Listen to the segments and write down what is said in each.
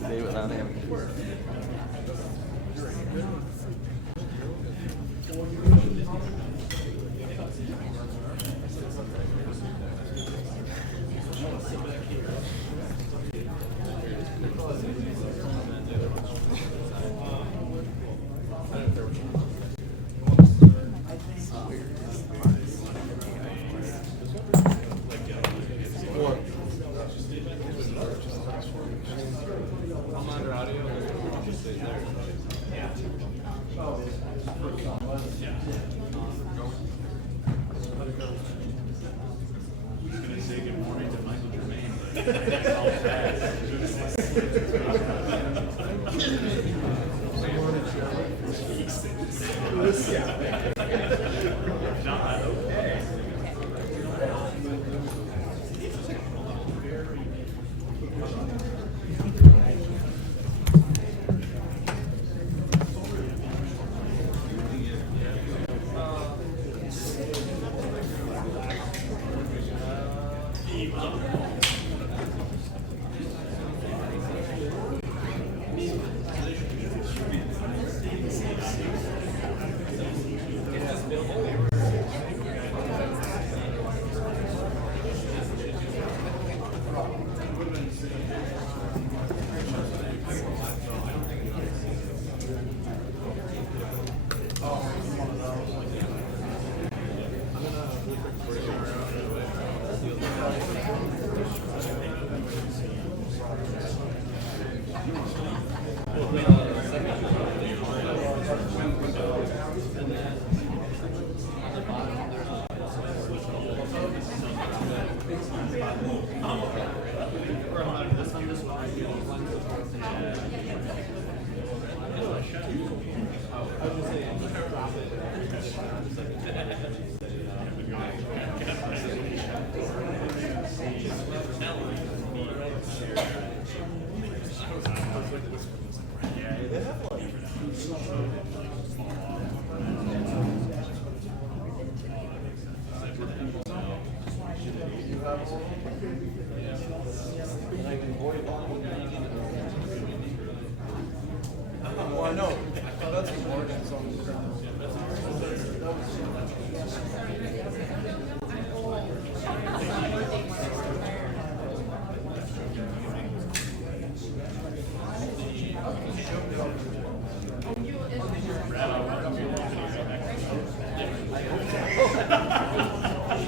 Today without him.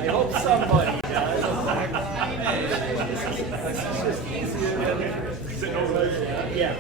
I hope somebody does. Yeah.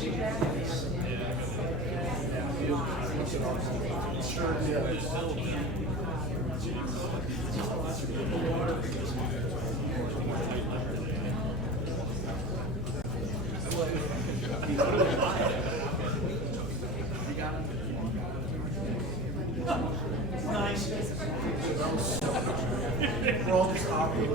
We're all just awkward.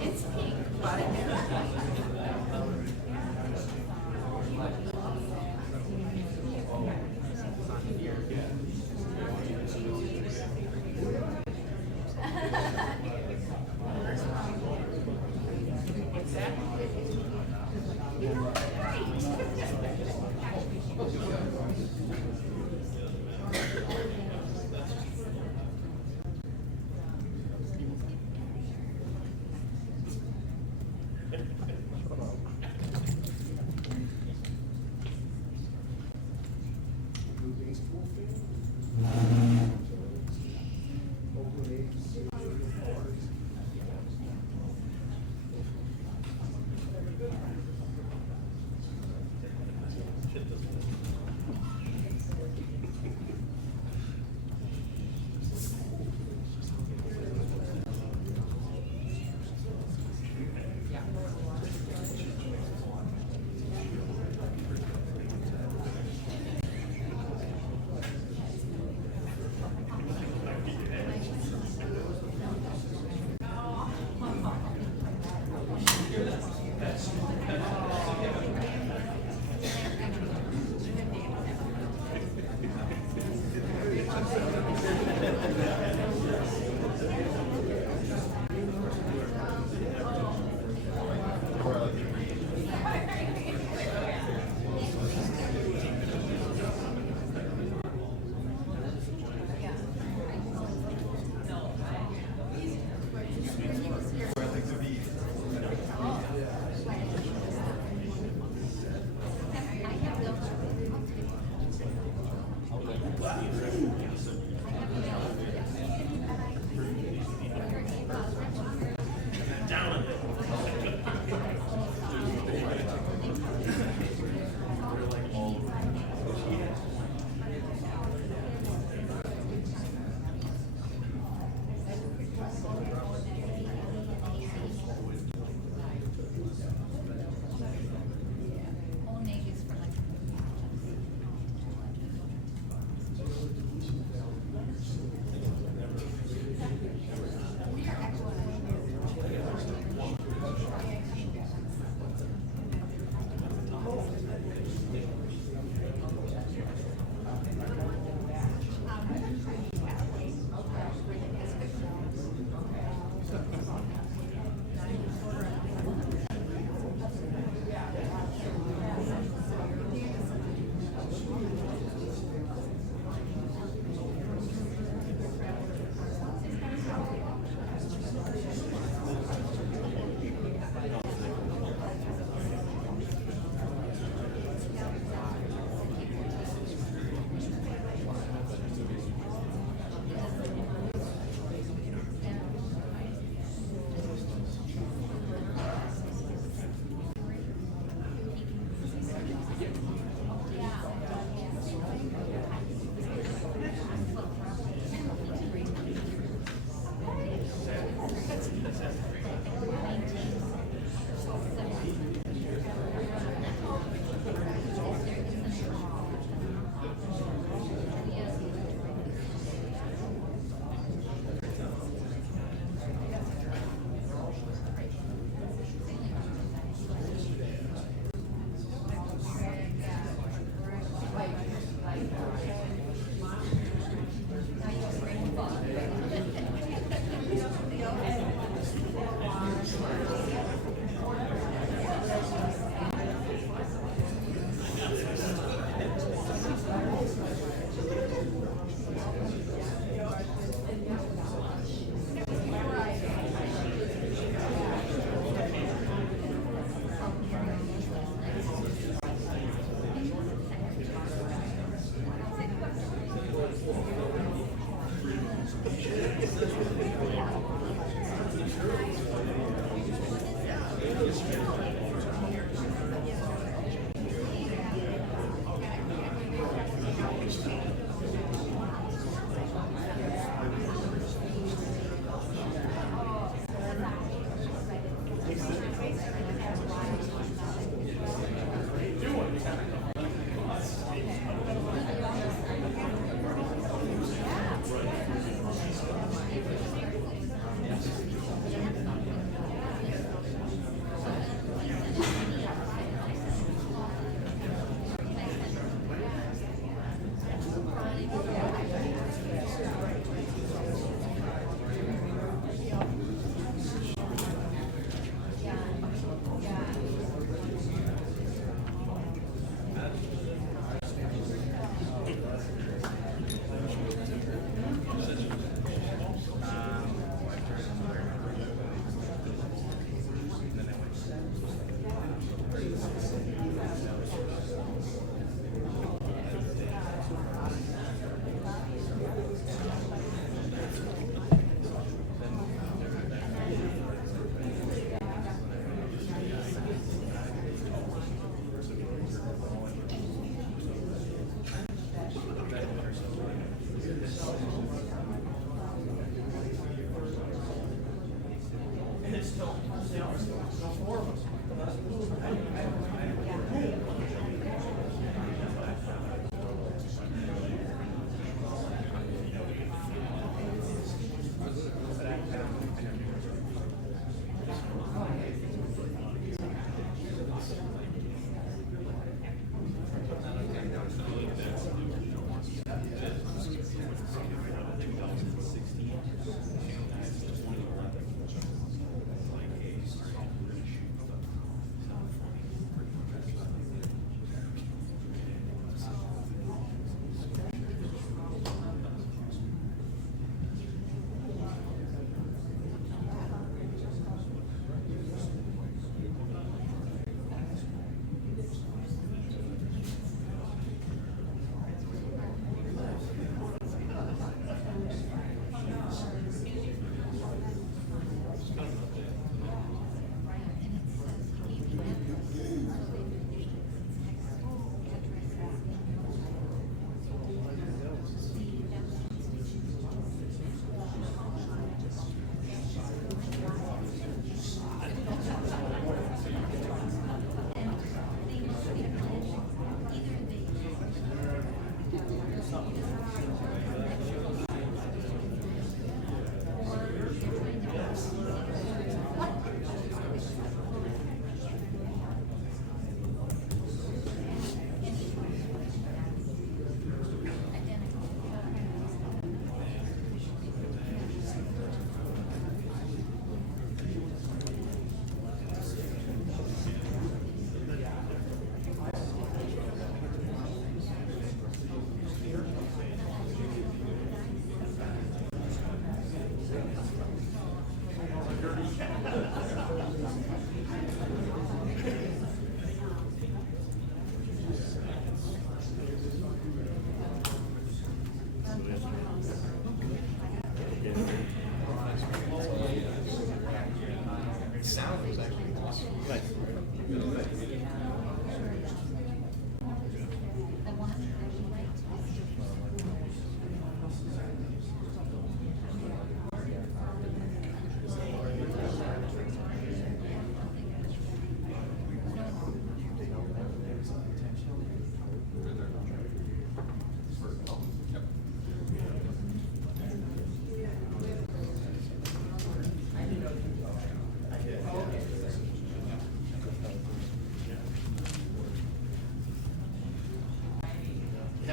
It's pink, but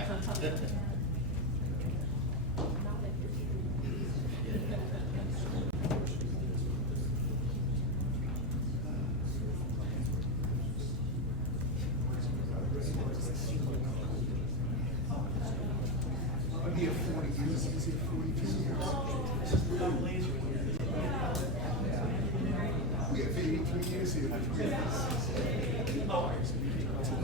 I'll be here 40 years, he's here 42 years. We have 83 years here. I can't hear you. I'll be 70 years old.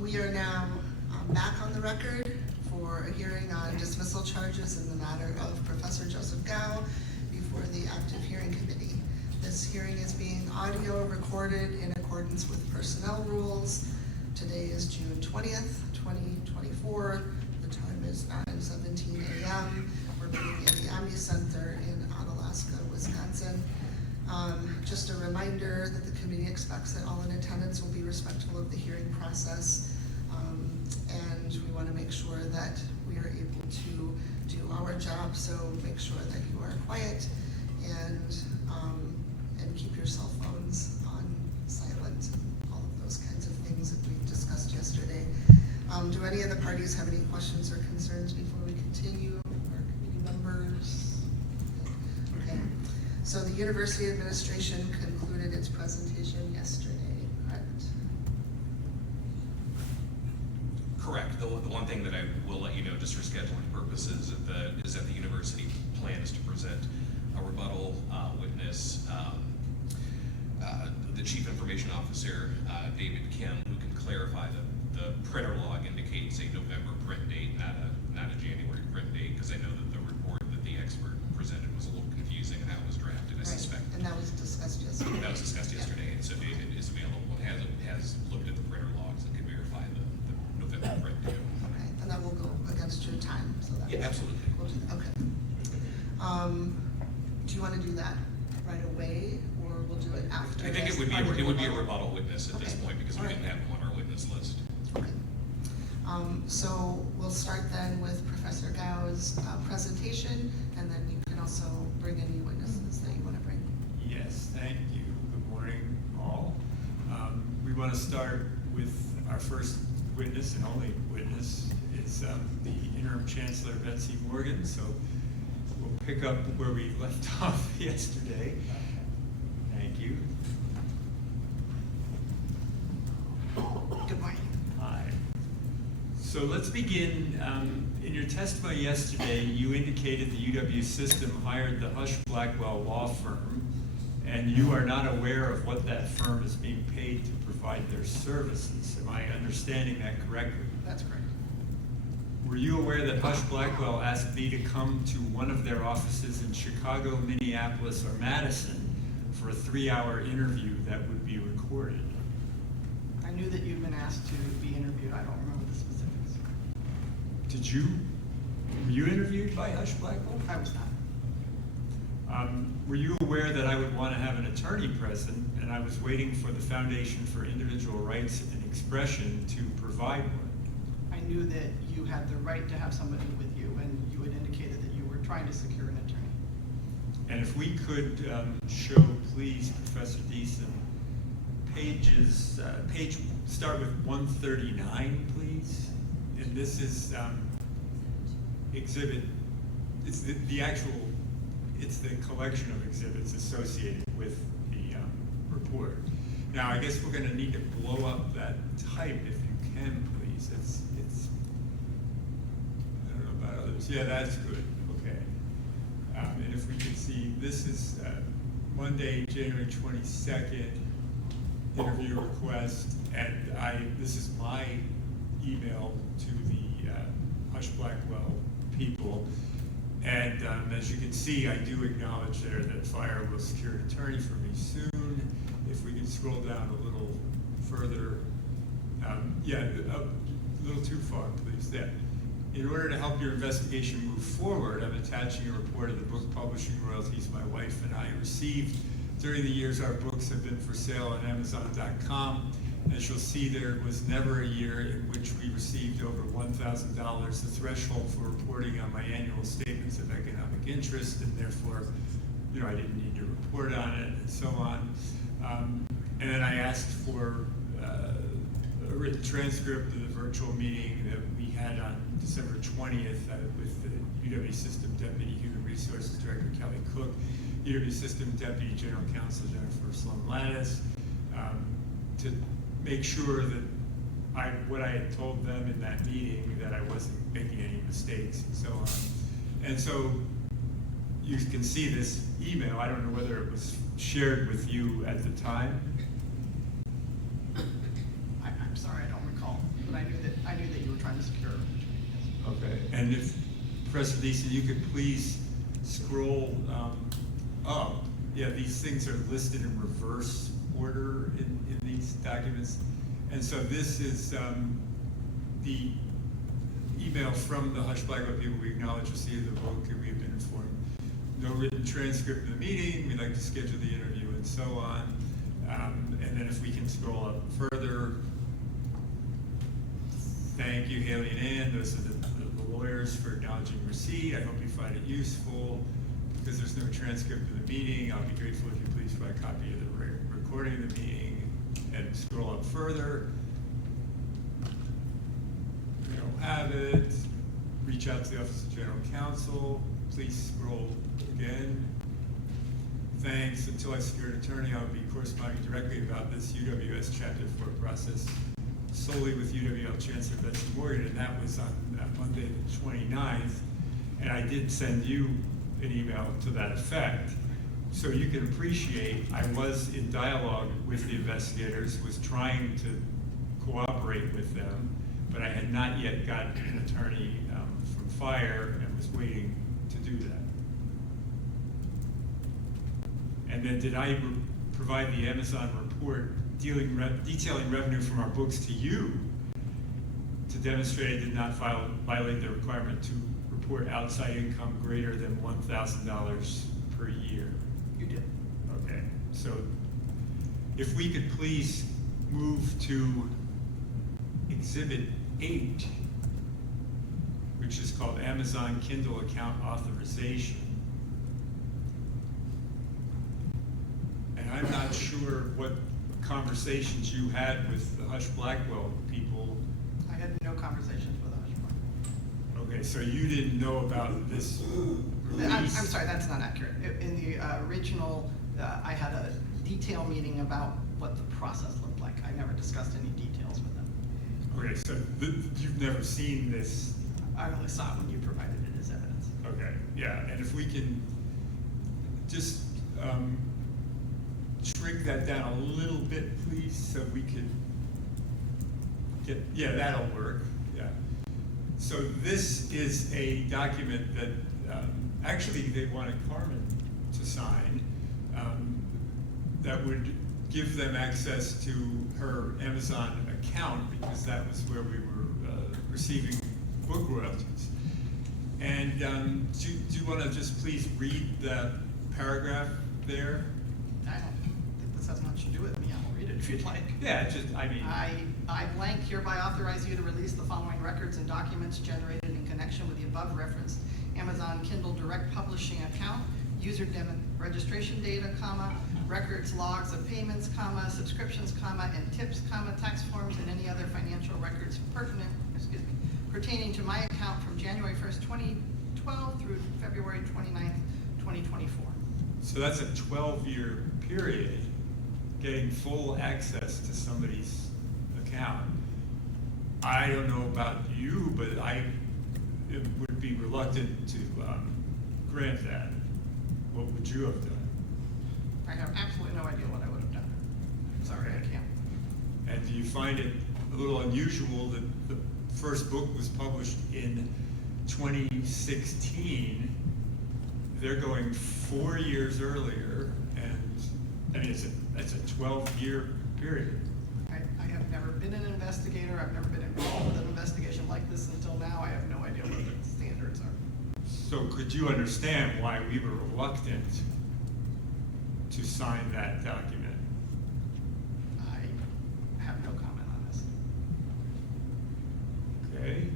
We are now back on the record for a hearing on dismissal charges in the matter of Professor Joseph Gow before the Active Hearing Committee. This hearing is being audio recorded in accordance with personnel rules. Today is June 20th, 2024. The time is 9:17 a.m. We're meeting in the Omni Center in Onalaska, Wisconsin. Just a reminder that the committee expects that all in attendance will be respectful of the hearing process. And we want to make sure that we are able to do our job, so make sure that you are quiet and keep your cell phones on silent, and all of those kinds of things that we discussed yesterday. Do any of the parties have any questions or concerns before we continue? Our committee members? Okay. So the university administration concluded its presentation yesterday, correct? Correct. The one thing that I will let you know, just for scheduling purposes, is that the university plans to present a rebuttal witness, the Chief Information Officer, David Kim, who can clarify the printer log indicates a November print date, not a January print date, because I know that the report that the expert presented was a little confusing and how it was drafted, I Right. suspect. And that was discussed yesterday. That was discussed yesterday, and so David is available and has looked at the printer logs and can verify the November print date. Okay, and that will go against your time, so that. Yeah, absolutely. We'll do that, okay. Do you want to do that right away, or we'll do it after? I think as it would part of be a rebuttal? rebuttal witness at this Okay. point, because we All didn't right. have him on our witness list. Okay. So we'll start then with Professor Gow's presentation, and then you can also bring any witnesses that you want to bring. Yes, thank you. Good morning, all. We want to start with our first witness and only witness. It's the interim chancellor, Betsy Morgan. So we'll pick up where we left off yesterday. Thank you. Good morning. Hi. So let's begin. In your testimony yesterday, you indicated the UW system hired the Hush Blackwell law firm, and you are not aware of what that firm is being paid to provide their services. Am I understanding that correctly? That's correct. Were you aware that Hush Blackwell asked me to come to one of their offices in Chicago, Minneapolis, or Madison for a 3-hour interview that would be recorded? I knew that you'd been asked to be interviewed. I don't remember the specifics. Were you interviewed by Hush Blackwell? I was not. Were you aware that I would want to have an attorney present, and I was waiting for the Foundation for Individual Rights and Expression to provide one? I knew that you had the right to have somebody with you, and you had indicated that you were trying to secure an attorney. And if we could show, please, Professor Deason, start with 139, please. And this is exhibit, it's it's the collection of exhibits associated with the report. Now, I guess we're going to need to blow up that type if you can, please. It's I don't know about others. Yeah, that's good. Okay. And if we could see, this is Monday, January 22nd, interview request, and this is my email to the Hush Blackwell people. And as you can see, I do acknowledge there that FIRE will secure an attorney for me soon. If we can scroll down a little further. Yeah, a little too far, please. There. In order to help your investigation move forward, I'm attaching a report of the book publishing royalties my wife and I received. During the years our books have been for sale on Amazon.com. As you'll see, there was never a year in which we received over $1,000, the threshold for reporting on my annual statements of economic interest, and therefore, I didn't need to report on it, and so on. And then I asked for a written transcript of the virtual meeting that we had on December 20th with the UW System Deputy Human Resources Director Kelly Cook, UW System Deputy General Counsel Jennifer Sloan-Lattis, to make sure that what I had told them in that meeting, that I wasn't making any mistakes and so on. And so you can see this email. I don't know whether it was shared with you at the time. I'm sorry, I don't recall, but I knew that you were trying to secure an attorney. Yes. Okay. And if, Professor Deason, you could please scroll up. Yeah, these things are listed in reverse order in these documents. And so this is the email from the Hush Blackwell people. We acknowledge receipt of the book, and we have been informed. No written transcript of the meeting. We'd like to schedule the interview and so on. And then if we can scroll up further. Thank you, Haley and Ann. Those are the lawyers for acknowledging receipt. I hope you find it useful. Because there's no transcript of the meeting, I'll be grateful if you please provide a copy of the recording of the meeting. And scroll up further. We don't have it. Reach out to the Office of General Counsel. Please scroll again. Thanks. Until I secure an attorney, I'll be corresponding directly about this UWS Chapter 4 process solely with UW-La Chancellor Betsy Morgan, and that was on Monday the 29th. And I did send you an email to that effect. So you can appreciate I was in dialogue with the investigators, was trying to cooperate with them, but I had not yet gotten an attorney from fire and was waiting to do that. And then did I provide the Amazon report detailing revenue from our books to you to demonstrate I did not violate the requirement to report outside income greater than $1,000 per year? You did. Okay, so if we could please move to Exhibit 8, which is called Amazon Kindle Account Authorization. And I'm not sure what conversations you had with the Hush Blackwell people. I had no conversations with Hush Blackwell. Okay, so you didn't know about this release? I'm sorry, that's not accurate. In the original, I had a detail meeting about what the process looked like. I never discussed any details with them. Okay, so you've never seen this? I only saw it when you provided it as evidence. Okay, yeah, and if we can just shrink that down a little bit, please, so we could get, yeah, that'll work, yeah. So this is a document that actually they wanted Carmen to sign that would give them access to her Amazon account because that was where we were receiving book royalties. And do you want to just please read the paragraph there? I don't think this has much to do with me. I'll read it if you'd like. Yeah, just, I mean. I blank hereby authorize you to release the following records and documents generated in connection with the above referenced Amazon Kindle Direct Publishing account, user registration data, comma, records, logs of payments, comma, subscriptions, comma, and tips, comma, tax forms, and any other financial records pertaining to my account from January 1st, 2012 through February 29th, 2024. So that's a 12-year period, getting full access to somebody's account. I don't know about you, but I would be reluctant to grant that. What would you have done? I have absolutely no idea what I would have done. Sorry, I can't. And do you find it a little unusual that the first book was published in 2016? They're going 4 years earlier, and I mean, it's a 12-year period. I have never been an investigator. I've never been involved with an investigation like this until now. I have no idea what the standards are. So could you understand why we were reluctant to sign that document? I have no comment on this. Okay.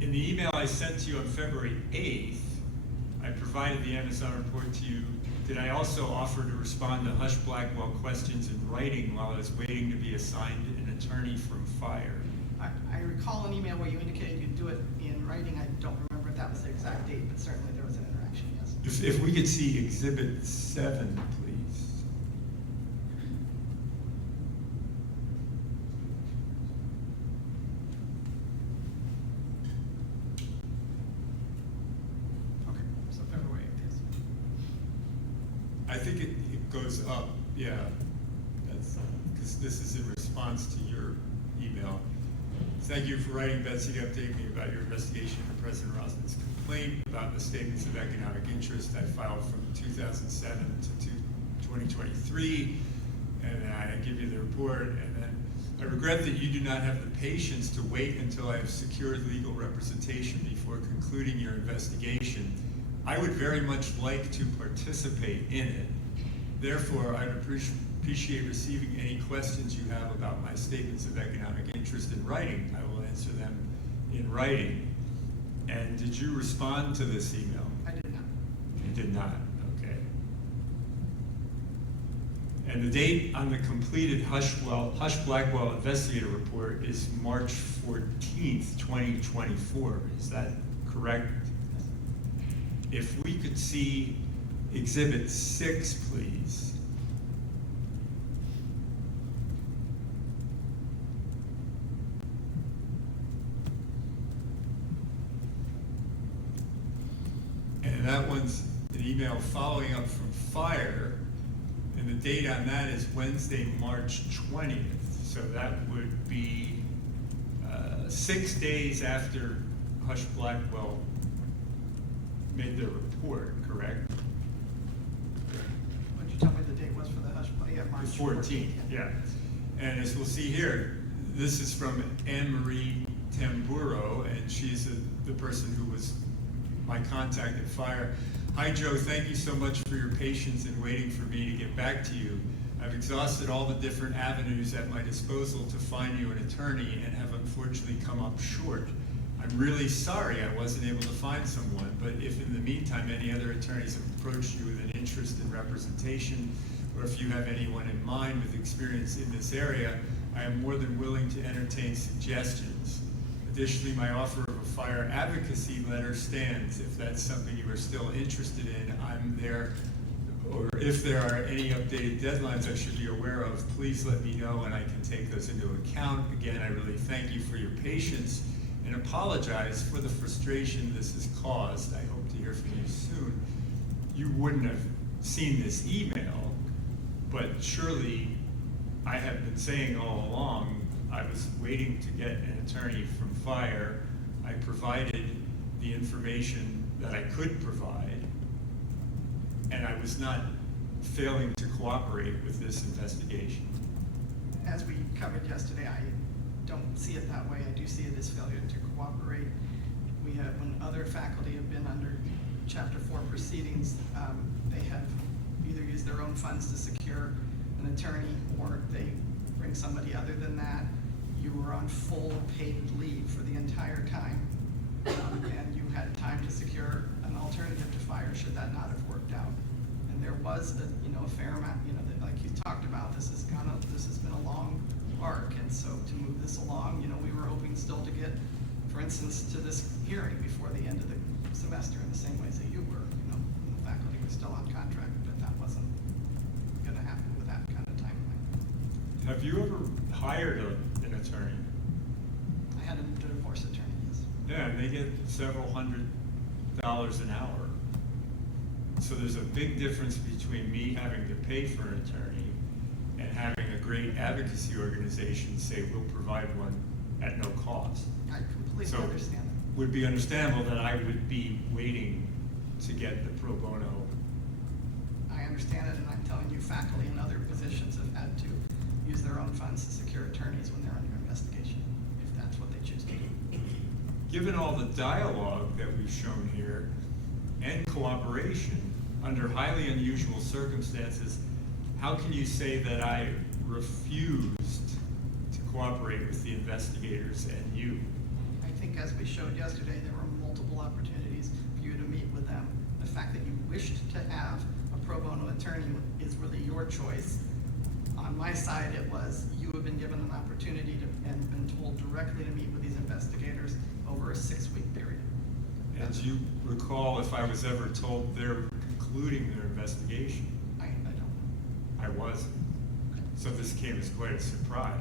In the email I sent to you on February 8th, I provided the Amazon report to you. Did I also offer to respond to Hush Blackwell questions in writing while I was waiting to be assigned an attorney from fire? I recall an email where you indicated you'd do it in writing. I don't remember if that was the exact date, but certainly there was an interaction, yes. If we could see Exhibit 7, please. Okay, so February 8th, yes. I think it goes up, yeah. That's because this is in response to your email. Thank you for writing Betsy to update me about your investigation into President Rosman's complaint about the statements of economic interest I filed from 2007 to 2023. And I give you the report, and then I regret that you do not have the patience to wait until I have secured legal representation before concluding your investigation. I would very much like to participate in it. Therefore, I'd appreciate receiving any questions you have about my statements of economic interest in writing. I will answer them in writing. And did you respond to this email? I did not. You did not, okay. And the date on the completed Hush-Blackwell investigator report is March 14th, 2024. Is that correct? If we could see Exhibit 6, please. And that one's an email following up from fire, and the date on that is Wednesday, March 20th. So that would be 6 days after Hush-Blackwell made their report, correct? Would you tell me the date was for the hush? Yeah, March The 14th, yeah. And as we'll see here, this is from Anne-Marie Tamburo, and she's the person who was my contact at Fire. Hi, Joe, thank you so much for your patience in waiting for me to get back to you. I've exhausted all the different avenues at my disposal to find you an attorney and have unfortunately come up short. I'm really sorry I wasn't able to find someone, but if in the meantime any other attorneys have approached you with an interest in representation, or if you have anyone in mind with experience in this area, I am more than willing to entertain suggestions. Additionally, my offer of a fire advocacy letter stands. If that's something you are still interested in, I'm there. Or if there are any updated deadlines I should be aware of, please let me know and I can take those into account. Again, I really thank you for your patience and apologize for the frustration this has caused. I hope to hear from you soon. You wouldn't have seen this email, but surely I have been saying all along I was waiting to get an attorney from Fire. I provided the information that I could provide, and I was not failing to cooperate with this investigation. As we covered yesterday, I don't see it that way. I do see it as failure to cooperate. We have, when other faculty have been under Chapter 4 proceedings, they have either used their own funds to secure an attorney, or they bring somebody other than that. You were on full paid leave for the entire time, and you had time to secure an alternative to Fire should that not have worked out. And there was a fair amount, that, like you talked about, this has been a long arc, and so to move this along, we were hoping still to get, for instance, to this hearing before the end of the semester in the same ways that you were, the faculty was still on contract, but that wasn't going to happen with that kind of timeline. Have you ever hired an attorney? I had a divorce attorney, yes. Yeah, and they get several $100s an hour. So there's a big difference between me having to pay for an attorney and having a great advocacy organization say we'll provide one at no cost. I completely understand that. Would be understandable that I would be waiting to get the pro bono. I understand it, and I'm telling you, faculty in other positions have had to use their own funds to secure attorneys when they're under investigation, if that's what they choose to do. Given all the dialogue that we've shown here and cooperation under highly unusual circumstances, how can you say that I refused to cooperate with the investigators and you? I think as we showed yesterday, there were multiple opportunities for you to meet with them. The fact that you wished to have a pro bono attorney is really your choice. On my side, it was you have been given an opportunity to and been told directly to meet with these investigators over a 6-week period. And do you recall if I was ever told they're concluding their investigation? I don't. I wasn't. So this came as quite a surprise.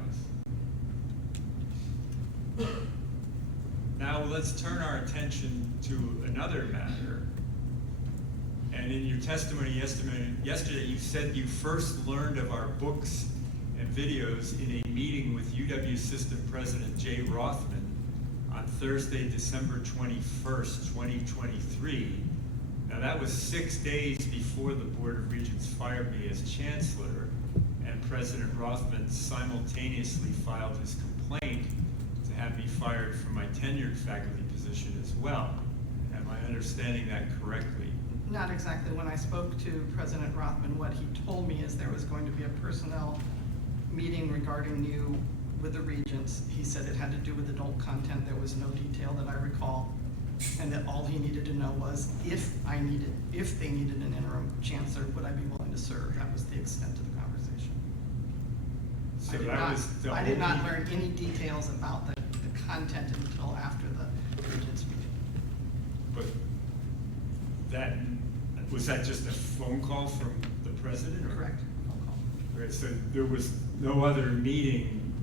Now let's turn our attention to another matter. And in your testimony yesterday, you said you first learned of our books and videos in a meeting with UW System President Jay Rothman on Thursday, December 21st, 2023. Now that was 6 days before the Board of Regents fired me as chancellor, and President Rothman simultaneously filed his complaint to have me fired from my tenured faculty position as well. Am I understanding that correctly? Not exactly. When I spoke to President Rothman, what he told me is there was going to be a personnel meeting regarding you with the regents. He said it had to do with adult content. There was no detail that I recall. And that all he needed to know was if they needed an interim chancellor, would I be willing to serve? That was the extent of the conversation. So I did not learn any details about the content until after the regents meeting. But was that just a phone call from the president? Or? Correct. Phone call. Okay, so there was no other meeting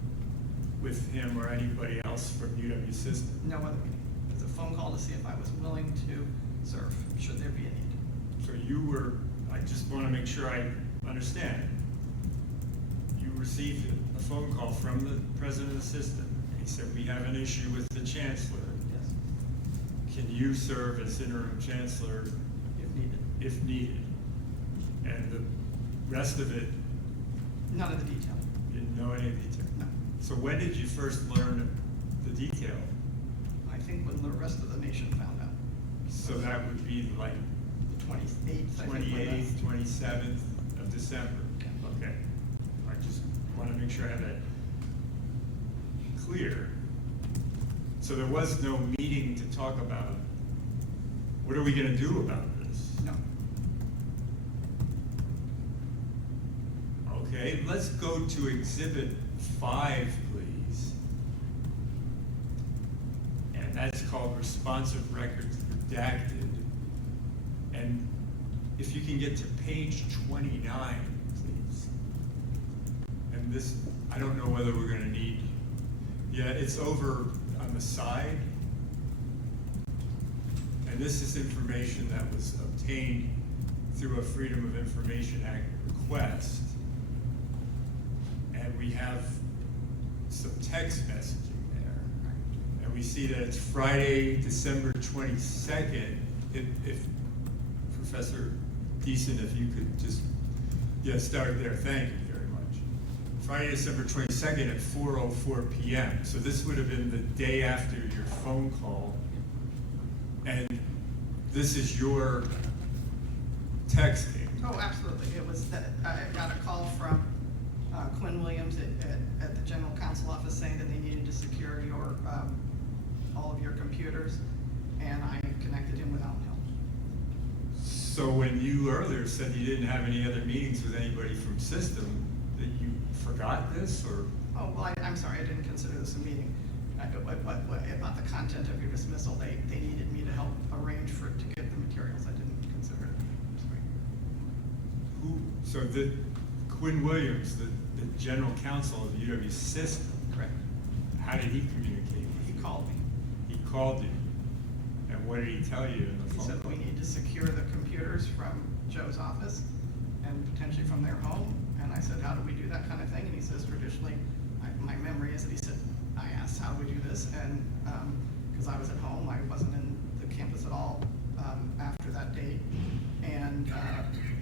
with him or anybody else from UW System? No other meeting. It was a phone call to see if I was willing to serve, should there be a need. So you were, I just want to make sure I understand. You received a phone call from the president of the system. He said, we have an issue with the chancellor. Yes. Can you serve as interim chancellor If needed. if needed? And the rest of it, None of the detail. you didn't know any of the detail? No. So when did you first learn the detail? I think when the rest of the nation found out. So that would be like The 28th, I think. 28th, 27th of December? Yeah. Okay. I just want to make sure I have that clear. So there was no meeting to talk about, what are we going to do about this? No. Okay, let's go to Exhibit 5, please. And that's called Responsive Records Redacted. And if you can get to page 29, please. And this, I don't know whether we're going to need, yeah, it's over on the side. And this is information that was obtained through a Freedom of Information Act request. And we have some text messaging there. And we see that it's Friday, December 22nd. If Professor Deason, if you could just, start there. Thank you very much. Friday, December 22nd at 4:04 p.m. So this would have been the day after your phone call. And this is your texting. Oh, absolutely. It was that I got a call from Quinn Williams at the general counsel office saying that they needed to secure your all of your computers, and I connected him with Alan Hill. So when you earlier said you didn't have any other meetings with anybody from system, that you forgot this, or? Oh, well, I'm sorry, I didn't consider this a meeting. About the content of your dismissal, they needed me to help arrange for it to get the materials. I didn't consider it. I'm sorry. So the Quinn Williams, the general counsel of UW System. Correct. How did he communicate with you? He called me. He called you. And what did he tell you in the He phone said call? we need to secure the computers from Joe's office and potentially from their home. And I said, how do we do that kind of thing? And he says, traditionally, my memory is that he said, I asked, how do we do this? And because I was at home, I wasn't in the campus at all after that date. And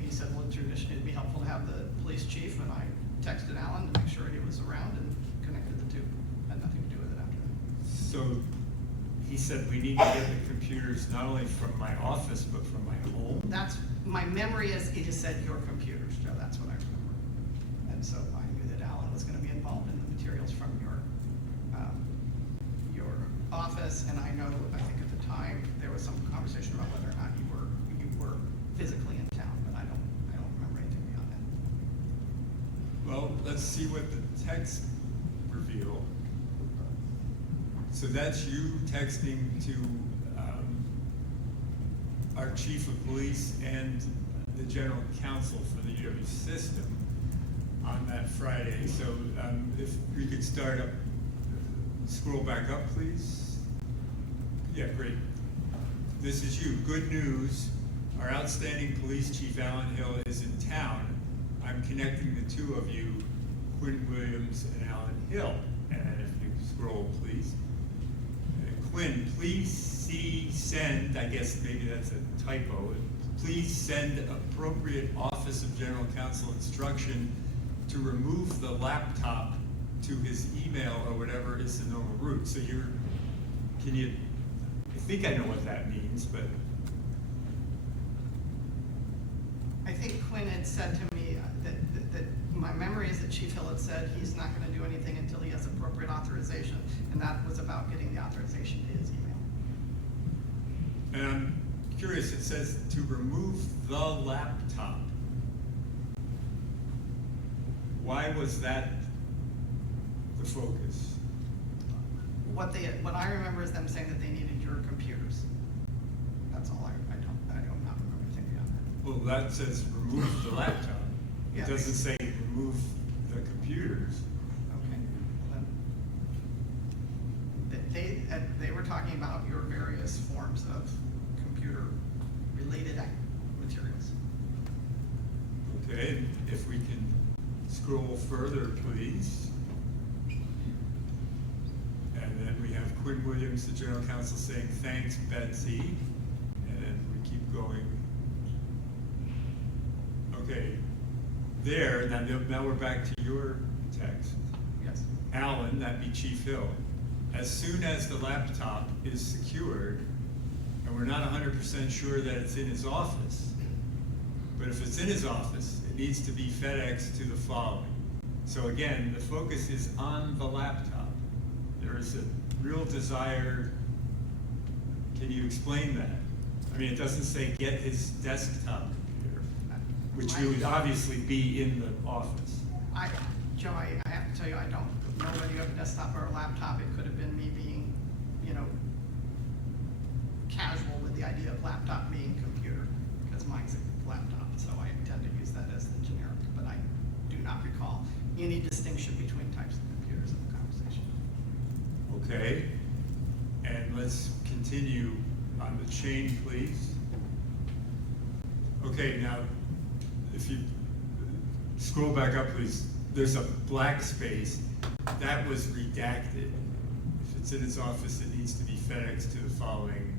he said, well, traditionally, it'd be helpful to have the police chief. And I texted Alan to make sure he was around and connected the two. Had nothing to do with it after that. So he said we need to get the computers not only from my office, but from my home? That's, my memory is, he just said your computers, Joe, that's what I remember. And so I knew that Alan was gonna be involved in the materials from your office, and I know, I think at the time, there was some conversation about whether or not you were physically in town, but I don't remember anything beyond that. Well, let's see what the text reveal. So that's you texting to our chief of police and the general counsel for the UW system on that Friday. So if we could start up, scroll back up, please. Yeah, great. This is you. Good news. Our outstanding police chief, Alan Hill, is in town. I'm connecting the two of you. Quinn Williams and Alan Hill. And if you scroll, please. Quinn, please send, I guess maybe that's a typo, please send appropriate Office of General Counsel instruction to remove the laptop to his email or whatever is the normal route. So I think I know what that means, but. I think Quinn had said to me that my memory is that Chief Hill had said he's not gonna do anything until he has appropriate authorization, and that was about getting the authorization to his email. And I'm curious, it says to remove the laptop. Why was that the focus? What I remember is them saying that they needed your computers. That's all I do not remember thinking on that. Well, that says remove the laptop. It Yeah. doesn't say remove the computers. Okay. They were talking about your various forms of computer-related materials. Okay, if we can scroll further, please. And then we have Quinn Williams, the General Counsel, saying, thanks, Betsy. And then we keep going. Okay, there, now we're back to your text. Yes. Alan, that'd be Chief Hill. As soon as the laptop is secured, and we're not 100% sure that it's in his office, but if it's in his office, it needs to be FedEx to the following. So again, the focus is on the laptop. There is a real desire. Can you explain that? I mean, it doesn't say get his desktop computer, which would obviously be in the office. Joe, I have to tell you, I don't know whether you have a desktop or a laptop. It could have been me being, casual with the idea of laptop being computer, because mine's a laptop, so I tend to use that as the generic, but I do not recall any distinction between types of computers in the conversation. Okay, and let's continue on the chain, please. Okay, now, if you scroll back up, please, there's a black space. That was redacted. If it's in his office, it needs to be FedEx to the following.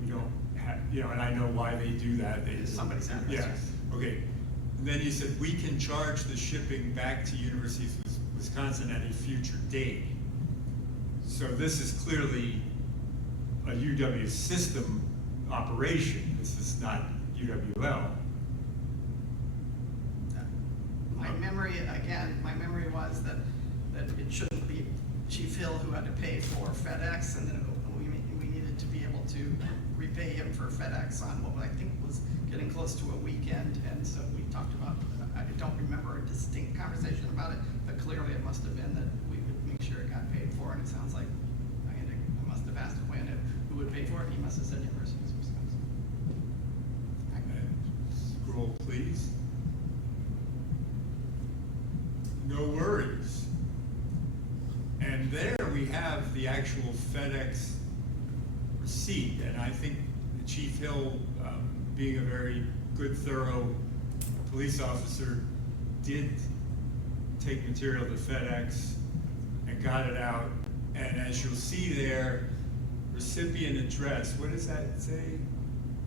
We don't have, and I know why they do that. Somebody's address. Yeah, okay. And then you said, we can charge the shipping back to University of Wisconsin at a future date. So this is clearly a UW system operation. This is not UW-La. My memory was that it shouldn't be Chief Hill who had to pay for FedEx, and then we needed to be able to repay him for FedEx on what I think was getting close to a weekend, and so we talked about, I don't remember a distinct conversation about it, but clearly it must have been that we would make sure it got paid for, and it sounds like I must have asked Quinn who would pay for it, and he must have said University of Wisconsin. Scroll, please. No worries. And there we have the actual FedEx receipt, and I think Chief Hill, being a very good, thorough police officer, did take material to FedEx and got it out. And as you'll see there, recipient address, what does that say?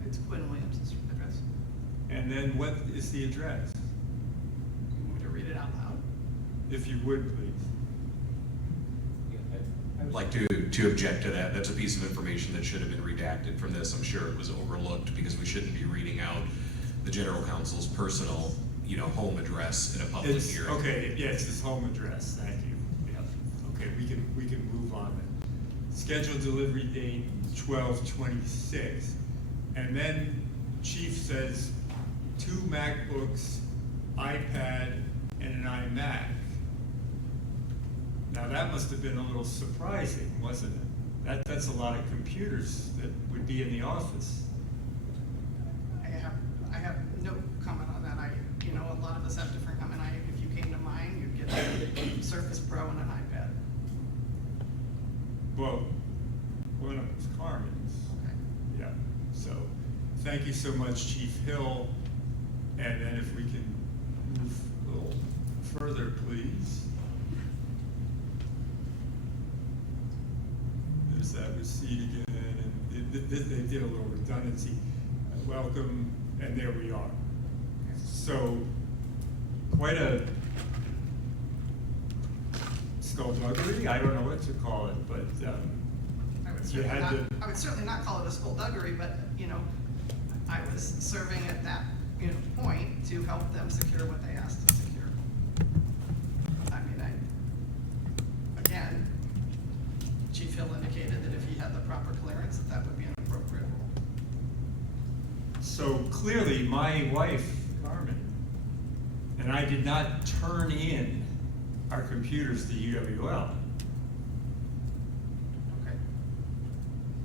It's Quinn Williams' address. And then what is the address? You want me to read it out loud? If you would, please. I'd like to object to that. That's a piece of information that should have been redacted from this. I'm sure it was overlooked because we shouldn't be reading out the general counsel's personal, home address in a public hearing. Okay, yeah, it's his home address, thank you. Yeah. Okay, we can move on then. Scheduled delivery date 12/26. And then Chief says 2 MacBooks, iPad, and an iMac. Now that must have been a little surprising, wasn't it? That's a lot of computers that would be in the office. I have no comment on that. A lot of us have different comment. If you came to mine, you'd get a Surface Pro and an iPad. Well, one of them was Carmen's. Okay. Yeah, so thank you so much, Chief Hill. And then if we can move a little further, please. There's that receipt again, and they did a little redundancy. Welcome, and there we are. So, quite a skullduggery, I don't know what to call it, but I would certainly not call it a skullduggery, but, you know, I was serving at that, you know, point to help them secure what they asked to secure. I mean, again, Chief Hill indicated that if he had the proper clearance, that would be an appropriate rule. So clearly, my wife, Carmen, and I did not turn in our computers to UW-La. Okay.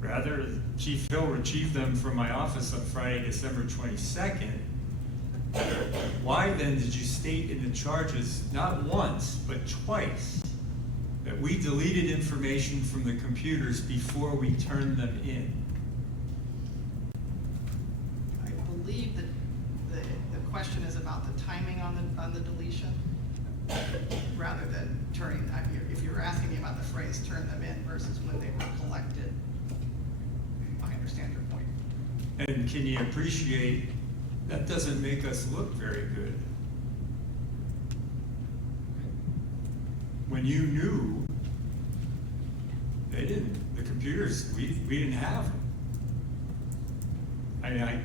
Rather, Chief Hill retrieved them from my office on Friday, December 22nd. Why then did you state in the charges, not once, but twice, that we deleted information from the computers before we turned them in? I believe that the question is about the timing on the deletion, rather than turning, I mean, if you're asking me about the phrase "turn them in" versus when they were collected, I understand your point. And can you appreciate, that doesn't make us look very good. When you knew, the computers, we didn't have them. I mean, I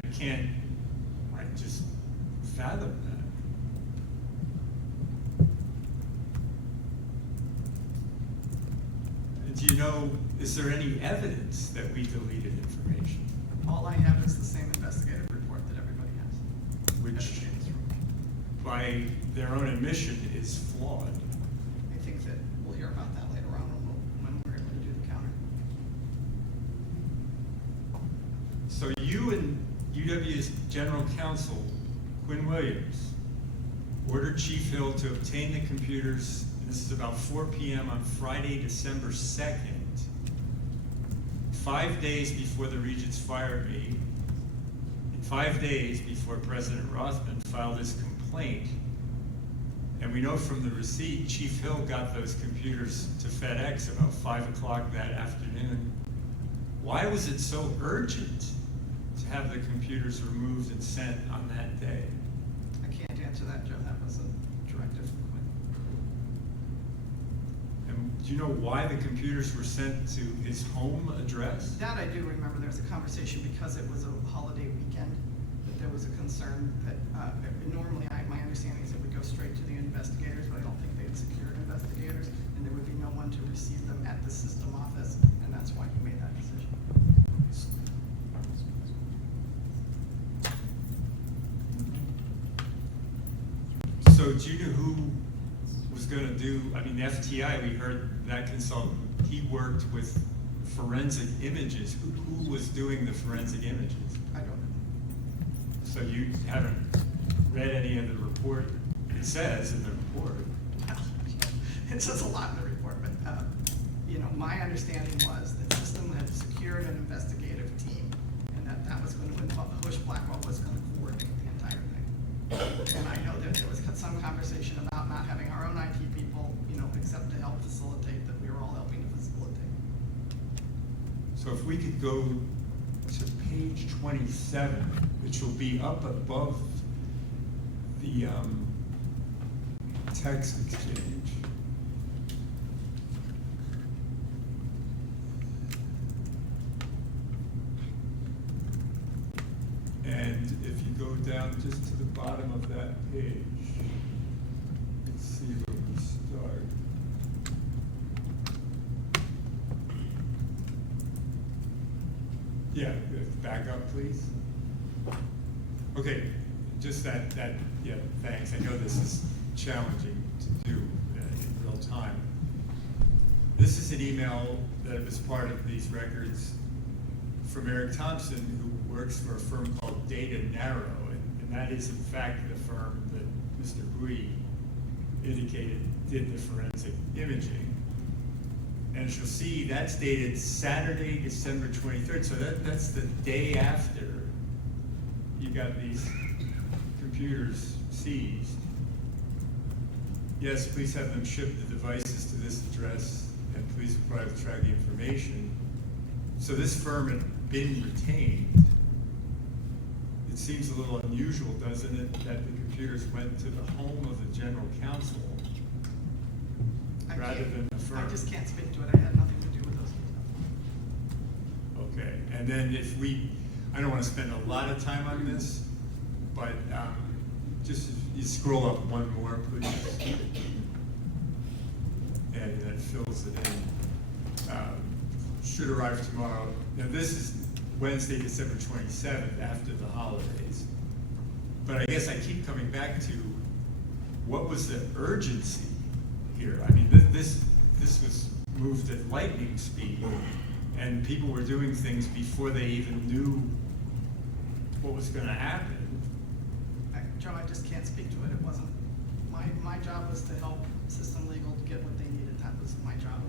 just fathom that. Do you know, is there any evidence that we deleted information? All I have is the same investigative report that everybody has. Which, by their own admission, is flawed. I think that we'll hear about that later on when we're able to do the counter. So you and UW's General Counsel, Quinn Williams, ordered Chief Hill to obtain the computers, and this is about 4 p.m. on Friday, December 2nd, 5 days before the Regents fired me, and 5 days before President Rothman filed his complaint. And we know from the receipt, Chief Hill got those computers to FedEx about 5 o'clock that afternoon. Why was it so urgent to have the computers removed and sent on that day? I can't answer that, Joe. That was a directive from Quinn. And do you know why the computers were sent to his home address? That I do remember. There was a conversation because it was a holiday weekend, that there was a concern that normally my understanding is it would go straight to the investigators, but I don't think they had secured investigators, and there would be no one to receive them at the system office, and that's why he made that decision. So do you know who was going to do, I mean, the FTI, we heard that consultant, he worked with forensic images. Who was doing the forensic images? I don't know. So you haven't read any of the report? It says in the report. It says a lot in the report, but, you know, my understanding was that system had secured an investigative team, and that was going to involve, Bush Blackwell was going to coordinate the entire thing. And I know that there was some conversation about not having our own IT people, you know, except to help facilitate, that we were all helping to facilitate. So if we could go to page 27, which will be up above the text exchange. And if you go down just to the bottom of that page, let's see where we start. Yeah, back up, please. Okay, just that, yeah, thanks. I know this is challenging to do in real time. This is an email that was part of these records from Eric Thompson, who works for a firm called Data Narrow, and that is in fact the firm that Mr. Hui indicated did the forensic imaging. And as you'll see, that's dated Saturday, December 23rd, so that's the day after you got these computers seized. yes, please have them ship the devices to this address, and please provide the tracking information. So this firm had been retained. It seems a little unusual, doesn't it, that the computers went to the home of the general counsel rather than the firm? I just can't speak to it. I had nothing to do with those details. Okay, and then if we, I don't want to spend a lot of time on this, but just if you scroll up one more, please. And that fills it in. Should arrive tomorrow. Now this is Wednesday, December 27th, after the holidays. But I guess I keep coming back to, what was the urgency here? I mean, this was moved at lightning speed, and people were doing things before they even knew what was going to happen. Joe, I just can't speak to it. It wasn't, my job was to help system legal to get what they needed. That was my job.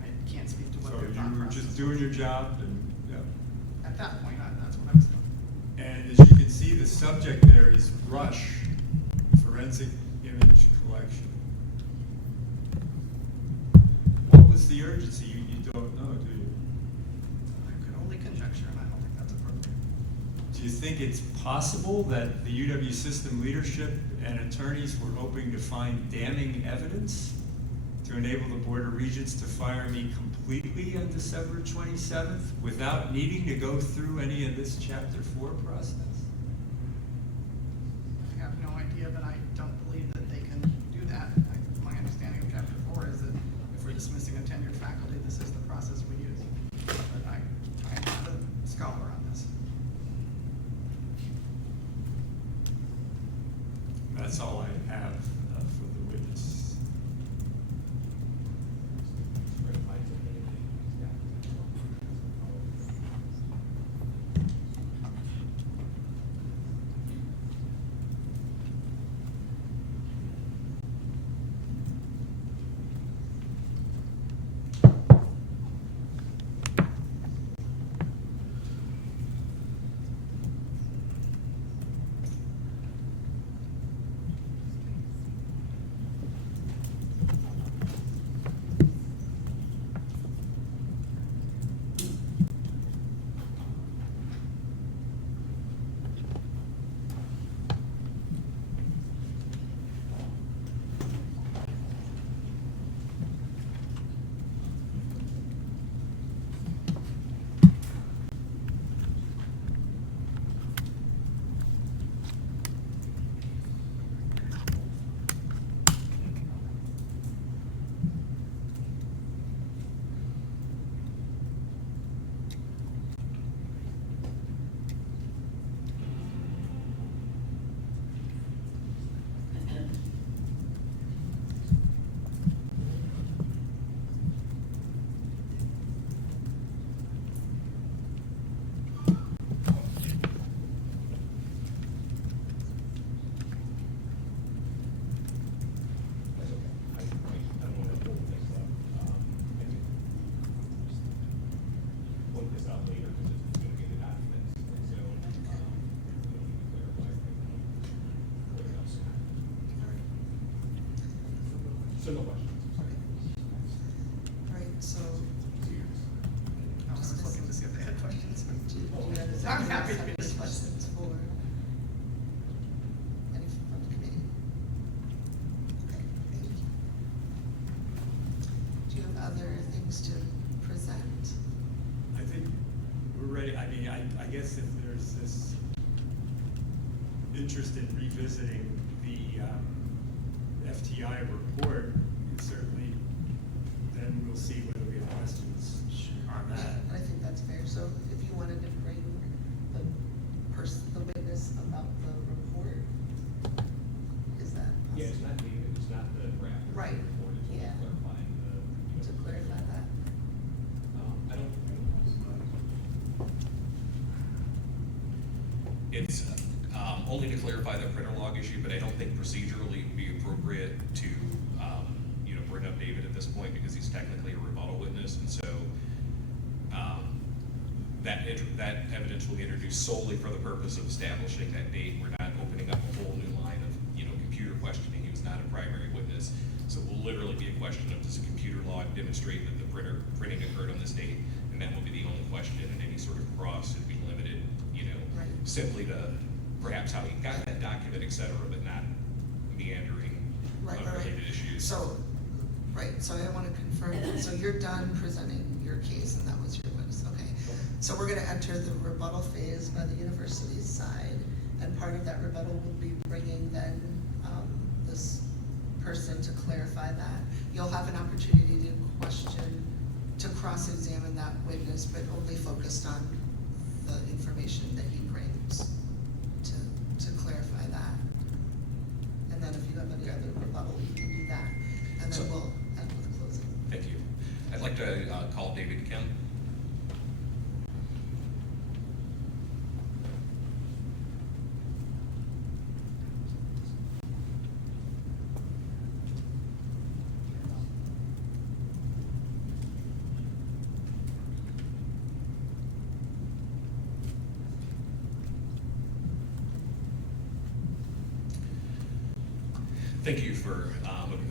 I can't speak to what So their thought you were process just was. doing your job, and yeah. At that point, that's what I was doing. And as you can see, the subject there is RUSH, Forensic Image Collection. What was the urgency? You don't know, do you? I could only conjecture, and I don't think that's appropriate. Do you think it's possible that the UW system leadership and attorneys were hoping to find damning evidence to enable the Board of Regents to fire me completely on December 27th without needing to go through any of this Chapter 4 process? I have no idea, but I don't believe that they can do that. My understanding of Chapter 4 is that if we're dismissing a tenured faculty, this is the process we use. But I am not a scholar on this. That's all I have for the witness. So no questions. Right, so, I was looking to see if they had questions. do you guys I'm have happy to any finish. questions for any from the committee? Okay, thank you. Do you have other things to present? I think we're ready. I mean, I guess if there's this interest in revisiting the FTI report, certainly then we'll see whether we have questions on that. I think that's fair. So if you wanted to bring the witness about the report, is that possible? Yeah, it's not David, it's not the draft. Right, report, it's yeah. clarifying the. To clarify that. I don't. It's only to clarify the printer log issue, but I don't think procedurally it would be appropriate to, bring up David at this point because he's technically a rebuttal witness, and so that evidence will be introduced solely for the purpose of establishing that date. We're not opening up a whole new line of, computer questioning. He was not a primary witness. So it will literally be a question of, does a computer log demonstrate that the printing occurred on this date? And that will be the only question, and any sort of cross should be limited, Right. simply to perhaps how you got that document, et cetera, but not meandering Right, unrelated issues. So, right, so I want to confirm, so you're done presenting your case, and that was your witness, okay? So we're gonna enter the rebuttal phase by the university's side, and part of that rebuttal will be bringing then, this person to clarify that. You'll have an opportunity to question, to cross-examine that witness, but only focused on the information that he brings to clarify that. And then if you have any other rebuttal, you can do that, and then we'll end with closing. Thank you. I'd like to call David Kim. Thank you for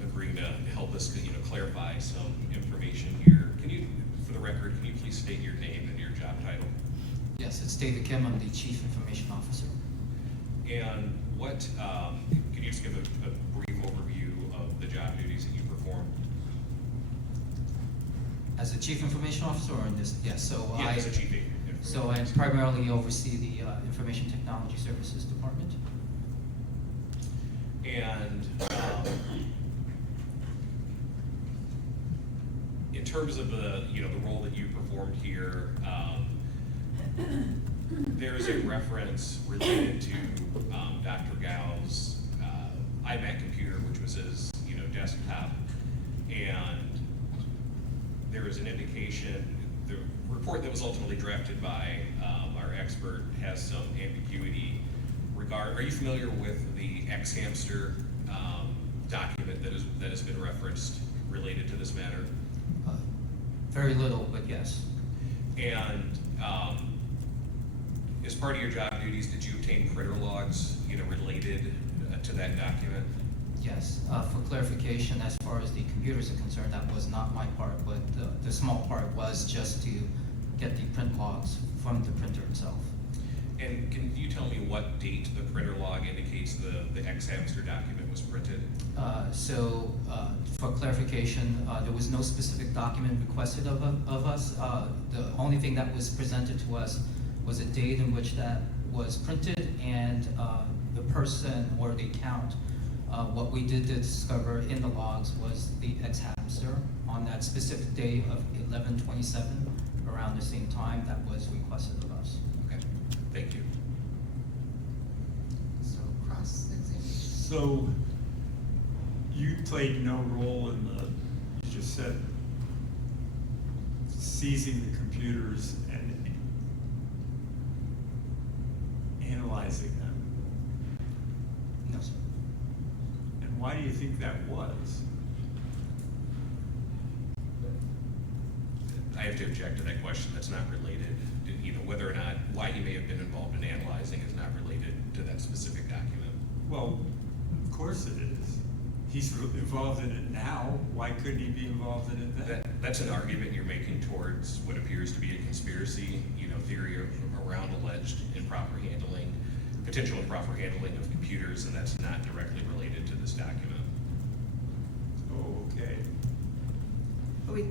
agreeing to help us, clarify some information here. Can you, for the record, can you please state your name and your job title? Yes, it's David Kim. I'm the Chief Information Officer. And what, can you just give a brief overview of the job duties that you perform? As the Chief Information Officer, or in this, yes, so Yeah, as a chief. So I primarily oversee the Information Technology Services Department. And in terms of the role that you performed here, there is a reference related to Dr. Gow's iMac computer, which was his desktop, and there is an indication. The report that was ultimately drafted by our expert has some ambiguity. Are you familiar with the X-Hamster document that has been referenced related to this matter? Very little, but yes. And as part of your job duties, did you obtain printer logs, related to that document? Yes. For clarification, as far as the computers are concerned, that was not my part, but the small part was just to get the print logs from the printer itself. And can you tell me what date the printer log indicates the X-Hamster document was printed? For clarification, there was no specific document requested of us. The only thing that was presented to us was a date in which that was printed and the person or the account. What we did discover in the logs was the X-Hamster on that specific day of 11/27, around the same time that was requested of us. Okay, thank you. So cross-examination. So you played no role in you just said, seizing the computers and analyzing them. No, sir. And why do you think that was? I have to object to that question. That's not related. Whether or not why he may have been involved in analyzing is not related to that specific document. Well, of course it is. He's involved in it now. Why couldn't he be involved in it then? That's an argument you're making towards what appears to be a conspiracy, theory around alleged improper handling, potential improper handling of computers, and that's not directly related to this document. Oh, okay. Well,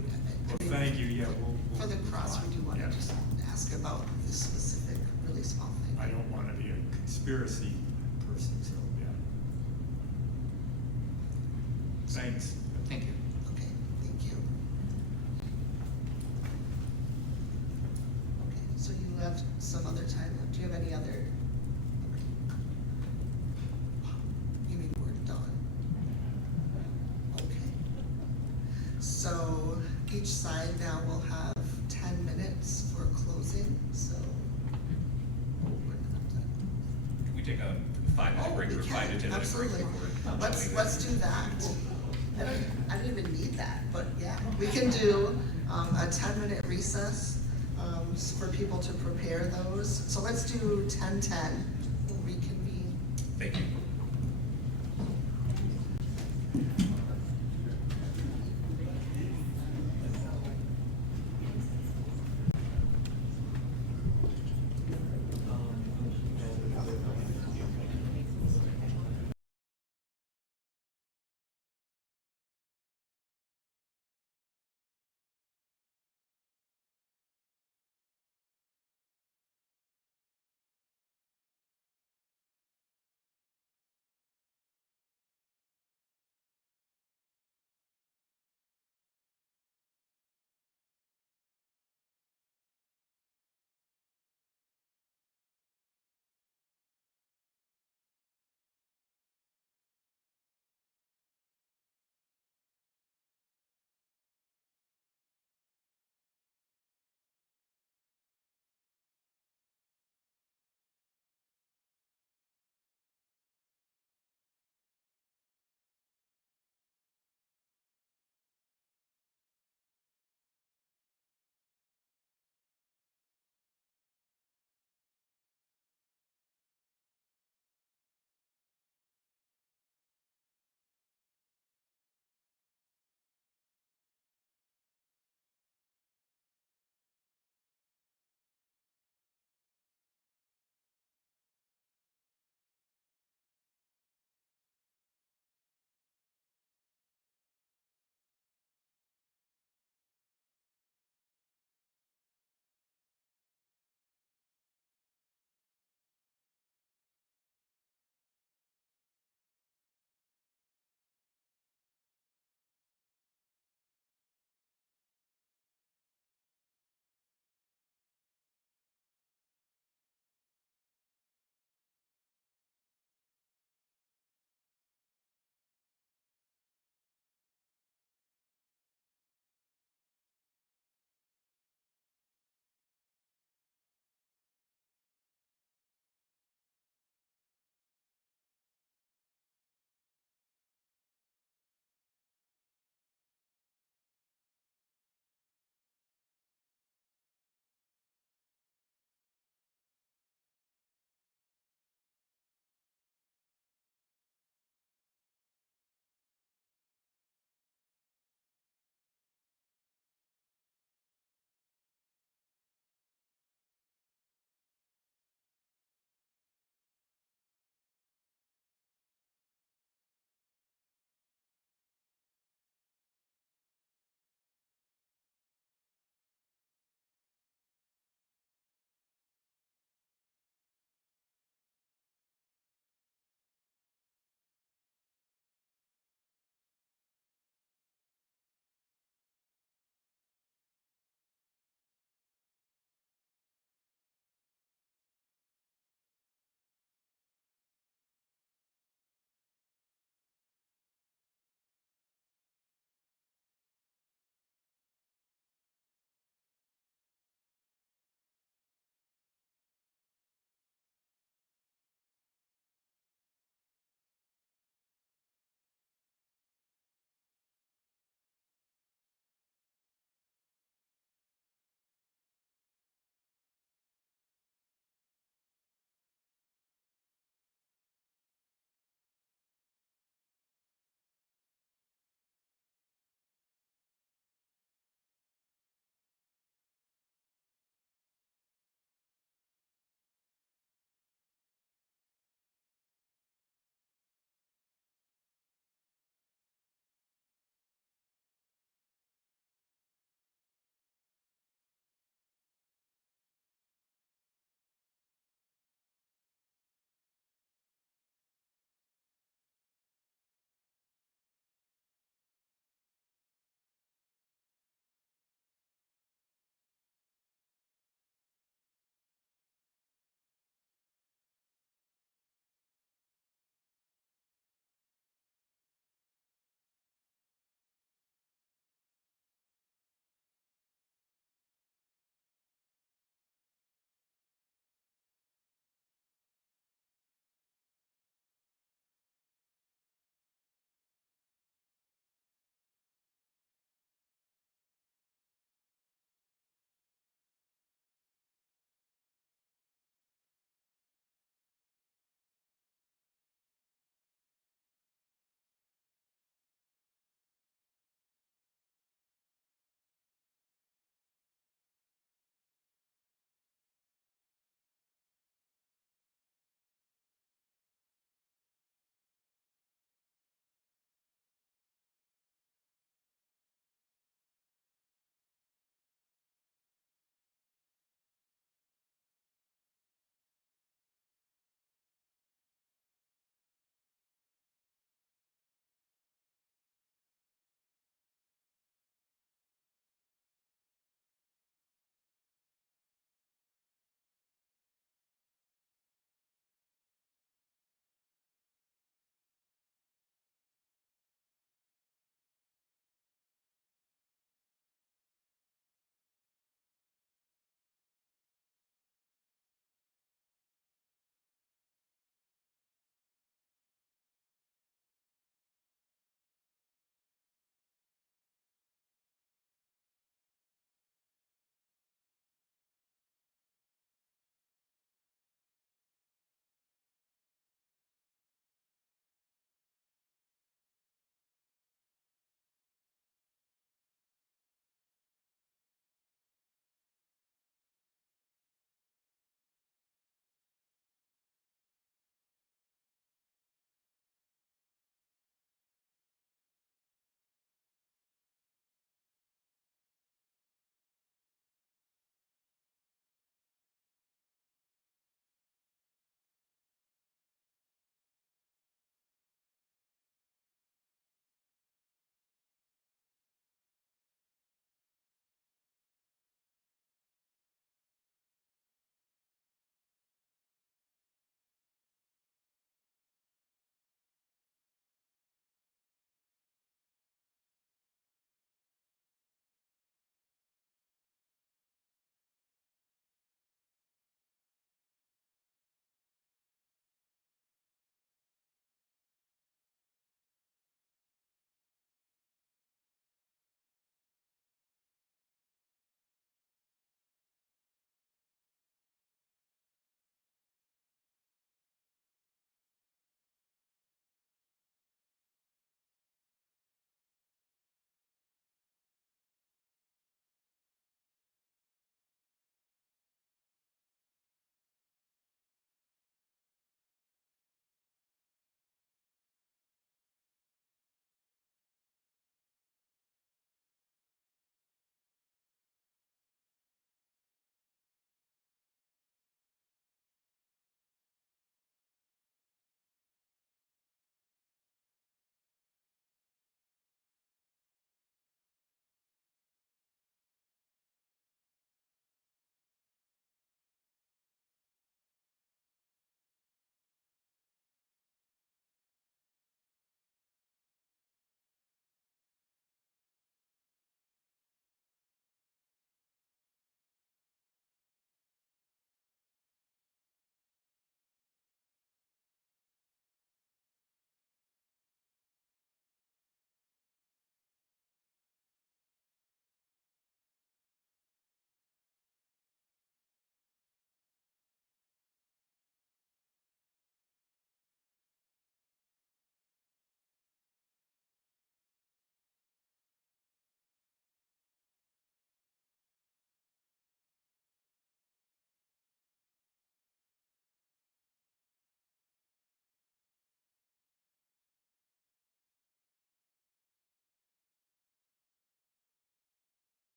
Thank you. Yeah, we'll for the cross, we do want to just ask about this specific, really small thing. I don't want to be a conspiracy person, so yeah. Thanks. Thank you. Okay, thank you. Okay, so you have some other time left. Do you have any other? You mean we're done? Okay. So each side now will have 10 minutes for closing, so. Oh, we're not done. Can we take a 5-minute break we or 5 to 10 minute break absolutely. before? Let's do that. I don't even need that, but yeah, we can do a 10-minute recess for people to prepare those. So let's do 10:10. We'll reconvene. Thank you.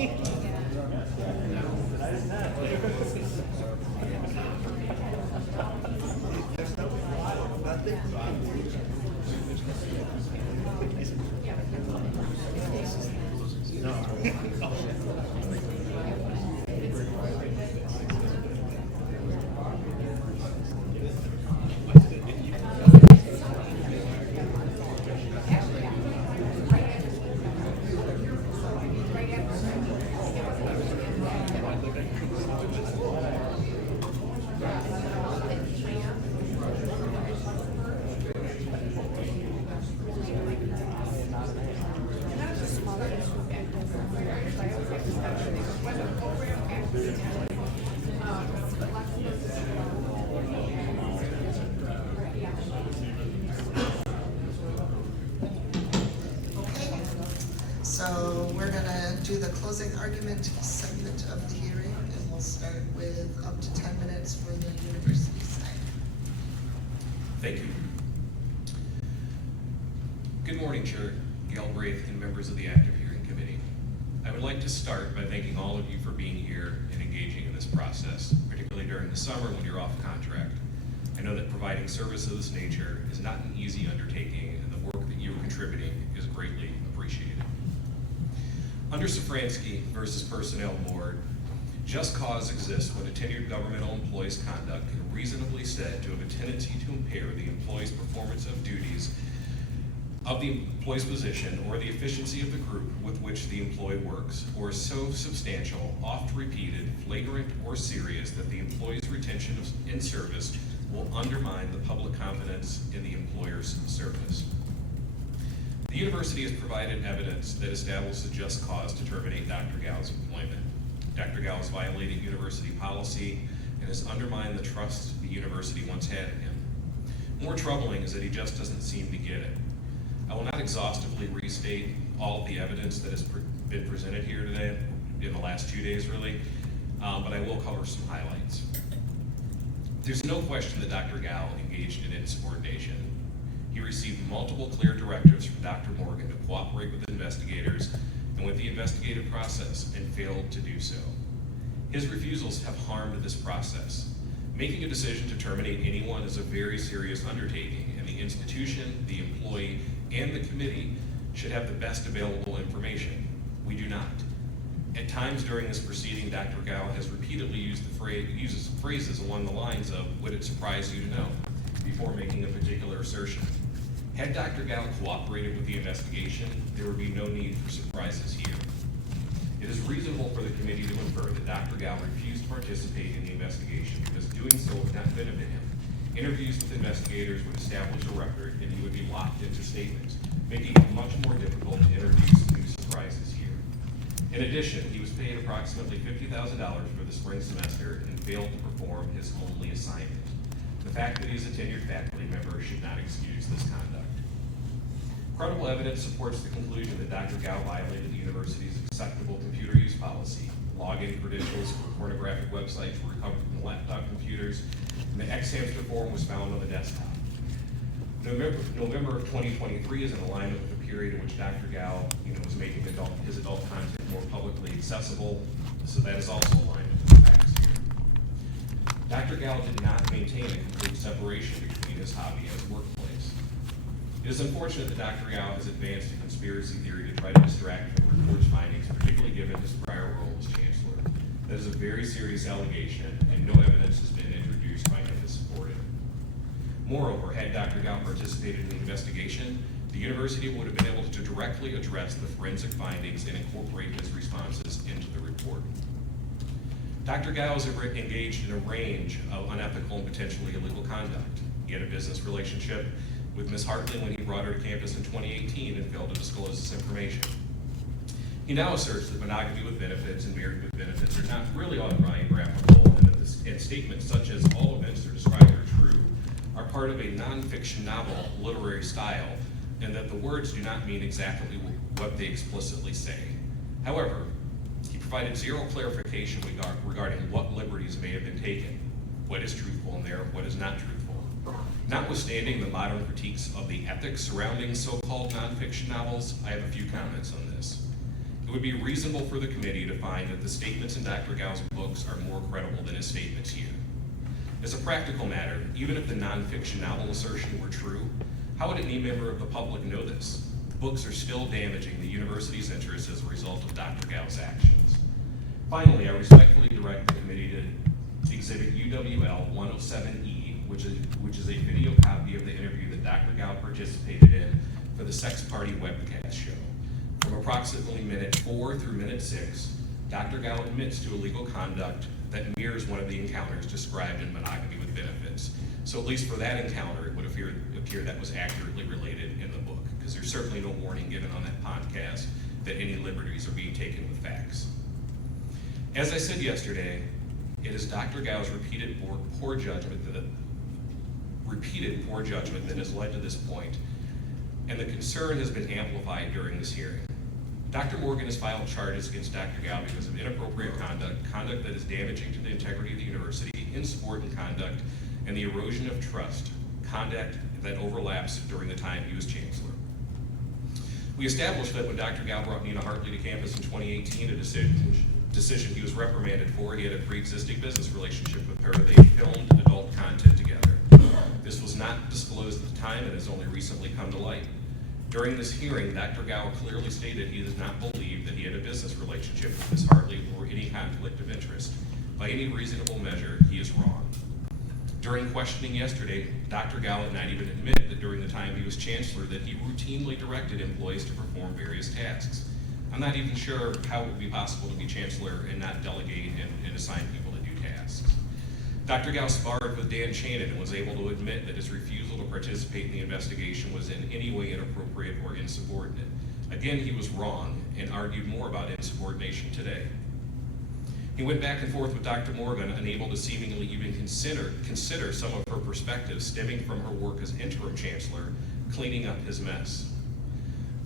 Okay, so we're gonna do the closing argument segment of the hearing, and we'll start with up to 10 minutes for the university side. Thank you. Good morning, Chair Galbraith and members of the Active Hearing Committee. I would like to start by thanking all of you for being here and engaging in this process, particularly during the summer when you're off contract. I know that providing service of this nature is not an easy undertaking, and the work that you are contributing is greatly appreciated. Under Safransky versus Personnel Board, just cause exists when a tenured governmental employee's conduct can reasonably said to have a tendency to impair the employee's performance of duties of the employee's position or the efficiency of the group with which the employee works, or is so substantial, oft repeated, flagrant, or serious that the employee's retention in service will undermine the public confidence in the employer's service. The university has provided evidence that establishes a just cause to terminate Dr. Gow's employment. Dr. Gow has violated university policy and has undermined the trust the university once had in him. More troubling is that he just doesn't seem to get it. I will not exhaustively restate all of the evidence that has been presented here today, in the last 2 days really, but I will cover some highlights. There's no question that Dr. Gow engaged in insubordination. He received multiple clear directives from Dr. Morgan to cooperate with investigators and with the investigative process, and failed to do so. His refusals have harmed this process. Making a decision to terminate anyone is a very serious undertaking, and the institution, the employee, and the committee should have the best available information. We do not. At times during this proceeding, Dr. Gow has repeatedly uses phrases along the lines of, "Would it surprise you to know?" before making a particular assertion. Had Dr. Gow cooperated with the investigation, there would be no need for surprises here. It is reasonable for the committee to infer that Dr. Gow refused to participate in the investigation because doing so would not benefit him. Interviews with investigators would establish a record, and he would be locked into statements, making it much more difficult to introduce new surprises here. In addition, he was paid approximately $50,000 for the spring semester and failed to perform his only assignment. The fact that he is a tenured faculty member should not excuse this conduct. Credible evidence supports the conclusion that Dr. Gow violated the university's acceptable computer use policy. Login credentials for pornographic websites were recovered from the laptop computers, and the ex-hamster form was found on the desktop. November of 2023 is in alignment with the period in which Dr. Gow was making his adult content more publicly accessible, so that is also aligned with the facts here. Dr. Gow did not maintain a complete separation between his hobby and his workplace. It is unfortunate that Dr. Gow has advanced a conspiracy theory to try to distract from the report's findings, particularly given his prior role as chancellor. That is a very serious allegation, and no evidence has been introduced by him to support it. Moreover, had Dr. Gow participated in the investigation, the university would have been able to directly address the forensic findings and incorporate his responses into the report. Dr. Gow is engaged in a range of unethical and potentially illegal conduct. He had a business relationship with Ms. Hartley when he brought her to campus in 2018 and failed to disclose this information. He now asserts that monogamy with benefits and marriage with benefits are not really autobiographical, and statements such as "all events are described are true" are part of a nonfiction novel literary style, and that the words do not mean exactly what they explicitly say. However, he provided zero clarification regarding what liberties may have been taken, what is truthful in there, what is not truthful. Notwithstanding the modern critiques of the ethics surrounding so-called nonfiction novels, I have a few comments on this. It It would be reasonable for the committee to find that the statements in Dr. Gow's books are more credible than his statements here. As a practical matter, even if the nonfiction novel assertion were true, how would any member of the public know this? Books are still damaging the university's interests as a result of Dr. Gow's actions. Finally, I respectfully direct the committee to exhibit UWL-107E, which is a video copy of the interview that Dr. Gow participated in for the Sex Party webcast show. From approximately minute 4 through minute 6, Dr. Gow admits to illegal conduct that mirrors one of the encounters described in Monogamy with Benefits. So at least for that encounter, it would appear that was accurately related in the book, because there's certainly no warning given on that podcast that any liberties are being taken with facts. As I said yesterday, it is Dr. Gow's repeated poor judgment that has led to this point, and the concern has been amplified during this hearing. Dr. Morgan has filed charges against Dr. Gow because of inappropriate conduct that is damaging to the integrity of the university, insubordinate conduct, and the erosion of trust, conduct that overlaps during the time he was chancellor. We established that when Dr. Gow brought Nina Hartley to campus in 2018, a decision he was reprimanded for, he had a pre-existing business relationship with her. They filmed adult content together. This was not disclosed at the time and has only recently come to light. During this hearing, Dr. Gow clearly stated he does not believe that he had a business relationship with Ms. Hartley or any conflict of interest. By any reasonable measure, he is wrong. During questioning yesterday, Dr. Gow did not even admit that during the time he was chancellor that he routinely directed employees to perform various tasks. I'm not even sure how it would be possible to be chancellor and not delegate and assign people to do tasks. Dr. Gow sparred with Dan Shannon and was able to admit that his refusal to participate in the investigation was in any way inappropriate or insubordinate. Again, he was wrong and argued more about insubordination today. He went back and forth with Dr. Morgan, unable to seemingly even consider some of her perspectives stemming from her work as interim chancellor, cleaning up his mess.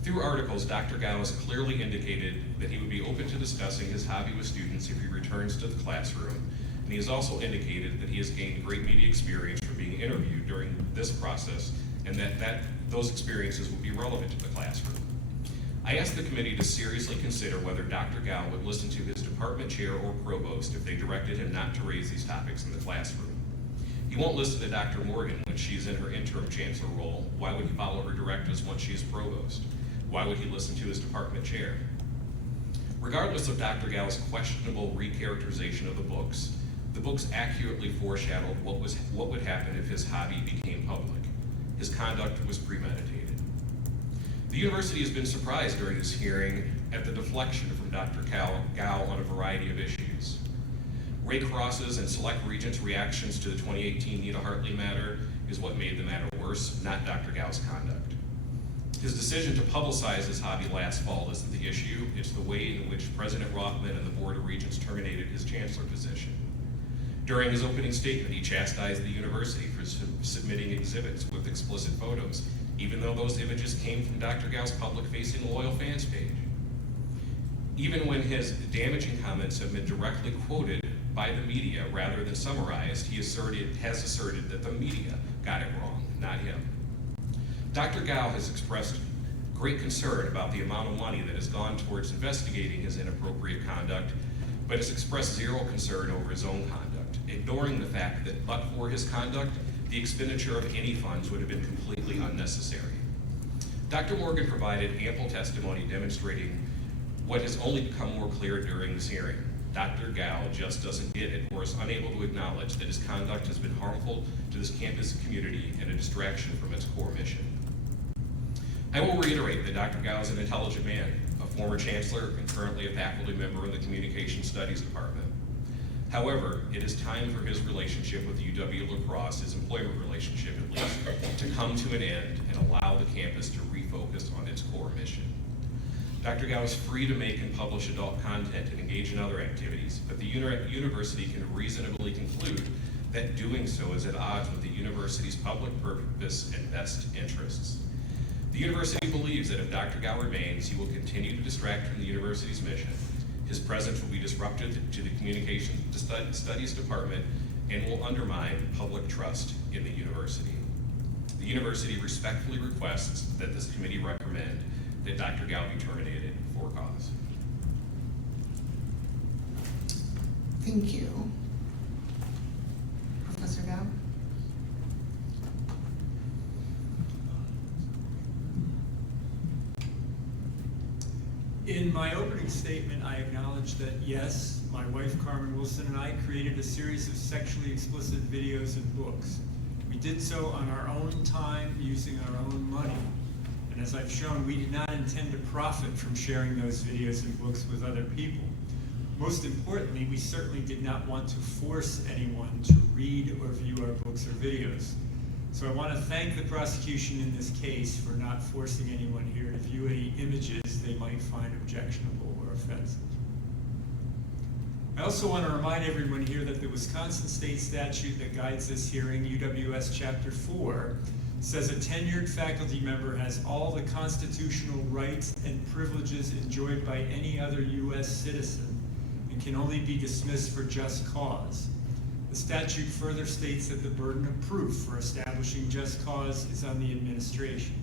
Through articles, Dr. Gow has clearly indicated that he would be open to discussing his hobby with students if he returns to the classroom, and he has also indicated that he has gained great media experience from being interviewed during this process, and that those experiences will be relevant to the classroom. I asked the committee to seriously consider whether Dr. Gow would listen to his department chair or provost if they directed him not to raise these topics in the classroom. He won't listen to Dr. Morgan when she's in her interim chancellor role. Why would he follow her directives once she is provost? Why would he listen to his department chair? Regardless of Dr. Gow's questionable recharacterization of the books accurately foreshadowed what would happen if his hobby became public. His conduct was premeditated. The university has been surprised during this hearing at the deflection from Dr. Gow on a variety of issues. Ray Cross's and select regents' reactions to the 2018 Nina Hartley matter is what made the matter worse, not Dr. Gow's conduct. His decision to publicize his hobby last fall isn't the issue, it's the way in which President Rothman and the Board of Regents terminated his chancellor position. During his opening statement, he chastised the university for submitting exhibits with explicit photos, even though those images came from Dr. Gow's public-facing loyal fans page. Even when his damaging comments have been directly quoted by the media rather than summarized, he has asserted that the media got it wrong, not him. Dr. Gow has expressed great concern about the amount of money that has gone towards investigating his inappropriate conduct, but has expressed zero concern over his own conduct, ignoring the fact that but for his conduct, the expenditure of any funds would have been completely unnecessary. Dr. Morgan provided ample testimony demonstrating what has only become more clear during this hearing. Dr. Gow just doesn't get it or is unable to acknowledge that his conduct has been harmful to this campus community and a distraction from its core mission. I will reiterate that Dr. Gow is an intelligent man, a former chancellor and currently a faculty member in the Communication Studies Department. However, it is time for his relationship with UW-La Crosse, his employment relationship at least, to come to an end and allow the campus to refocus on its core mission. Dr. Gow is free to make and publish adult content and engage in other activities, but the university can reasonably conclude that doing so is at odds with the university's public purpose and best interests. The university believes that if Dr. Gow remains, he will continue to distract from the university's mission. His presence will be disruptive to the Communication Studies Department and will undermine public trust in the university. The university respectfully requests that this committee recommend that Dr. Gow be terminated for cause. Thank you. Professor Gow? In my opening statement, I acknowledge that yes, my wife Carmen Wilson and I created a series of sexually explicit videos and books. We did so on our own time, using our own money. And as I've shown, we did not intend to profit from sharing those videos and books with other people. Most importantly, we certainly did not want to force anyone to read or view our books or videos. So I want to thank the prosecution in this case for not forcing anyone here to view any images they might find objectionable or offensive. I also want to remind everyone here that the Wisconsin state statute that guides this hearing, UWS Chapter 4, says a tenured faculty member has all the constitutional rights and privileges enjoyed by any other U.S. citizen and can only be dismissed for just cause. The statute further states that the burden of proof for establishing just cause is on the administration.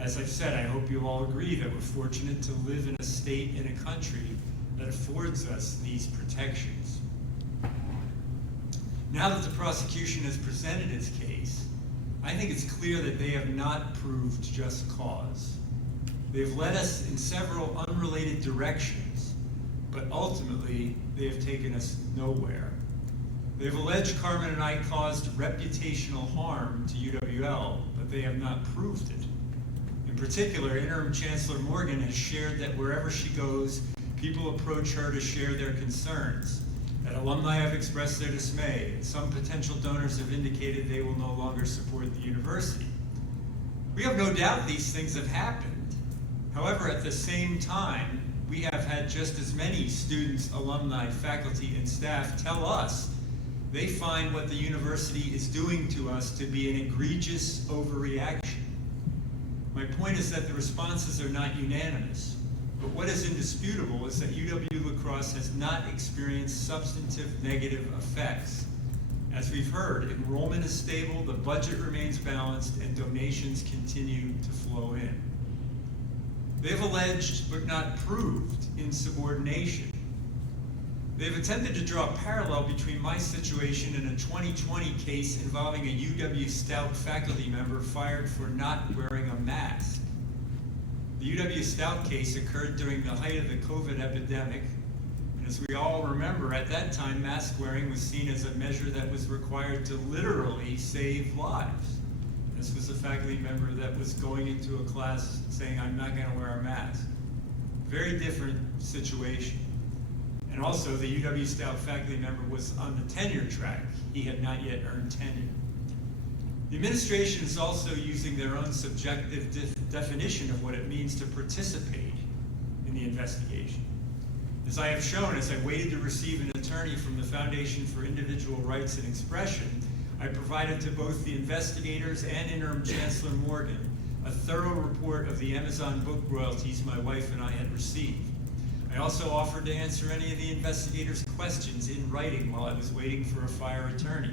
As I've said, I hope you all agree that we're fortunate to live in a state and a country that affords us these protections. Now that the prosecution has presented its case, I think it's clear that they have not proved just cause. They've led us in several unrelated directions, but ultimately they have taken us nowhere. They've alleged Carmen and I caused reputational harm to UWL, but they have not proved it. In particular, Interim Chancellor Morgan has shared that wherever she goes, people approach her to share their concerns, that alumni have expressed their dismay, and some potential donors have indicated they will no longer support the university. We have no doubt these things have happened. However, at the same time, we have had just as many students, alumni, faculty, and staff tell us they find what the university is doing to us to be an egregious overreaction. My point is that the responses are not unanimous, but what is indisputable is that UW-La Crosse has not experienced substantive negative effects. As we've heard, enrollment is stable, the budget remains balanced, and donations continue to flow in. They've alleged, but not proved, insubordination. They've attempted to draw a parallel between my situation and a 2020 case involving a UW Stout faculty member fired for not wearing a mask. The UW Stout case occurred during the height of the COVID epidemic, and as we all remember, at that time, mask wearing was seen as a measure that was required to literally save lives. This was a faculty member that was going into a class saying, "I'm not going to wear a mask." Very different situation. And also, the UW Stout faculty member was on the tenure track. He had not yet earned tenure. The administration is also using their own subjective definition of what it means to participate in the investigation. As I have shown, as I waited to receive an attorney from the Foundation for Individual Rights and Expression, I provided to both the investigators and Interim Chancellor Morgan a thorough report of the Amazon book royalties my wife and I had received. I also offered to answer any of the investigators' questions in writing while I was waiting for a fire attorney.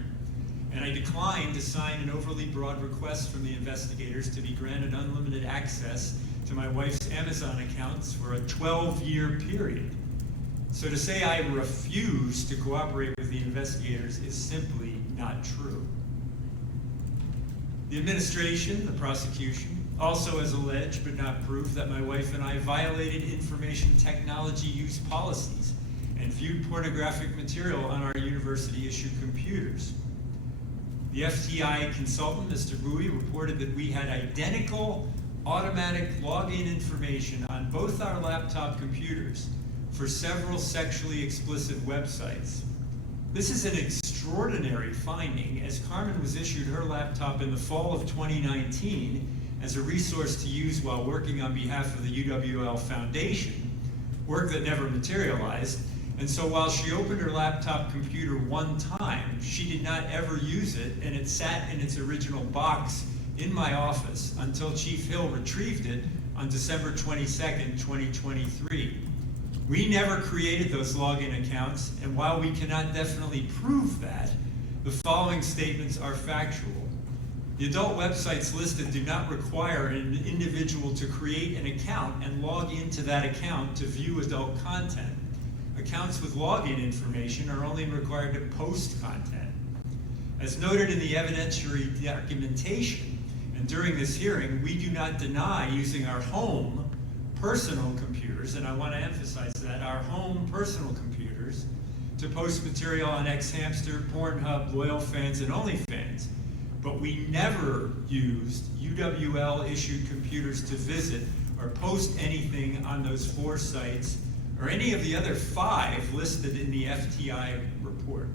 And I declined to sign an overly broad request from the investigators to be granted unlimited access to my wife's Amazon accounts for a 12-year period. So to say I refuse to cooperate with the investigators is simply not true. The administration, the prosecution, also has alleged but not proved that my wife and I violated information technology use policies and viewed pornographic material on our university-issued computers. The FTI consultant, Mr. Bowie, reported that we had identical automatic login information on both our laptop computers for several sexually explicit websites. This is an extraordinary finding, as Carmen was issued her laptop in the fall of 2019 as a resource to use while working on behalf of the UWL Foundation, work that never materialized. And so while she opened her laptop computer one time, she did not ever use it, and it sat in its original box in my office until Chief Hill retrieved it on December 22nd, 2023. We never created those login accounts, and while we cannot definitely prove that, the following statements are factual. The adult websites listed do not require an individual to create an account and log into that account to view adult content. accounts with login information are only required to post content. As noted in the evidentiary documentation, and during this hearing, we do not deny using our home personal computers, and I want to emphasize that, our home personal computers, to post material on Xhamster, Pornhub, Loyal Fans, and OnlyFans. But we never used UWL issued computers to visit or post anything on those 4 sites or any of the other 5 listed in the FTI report.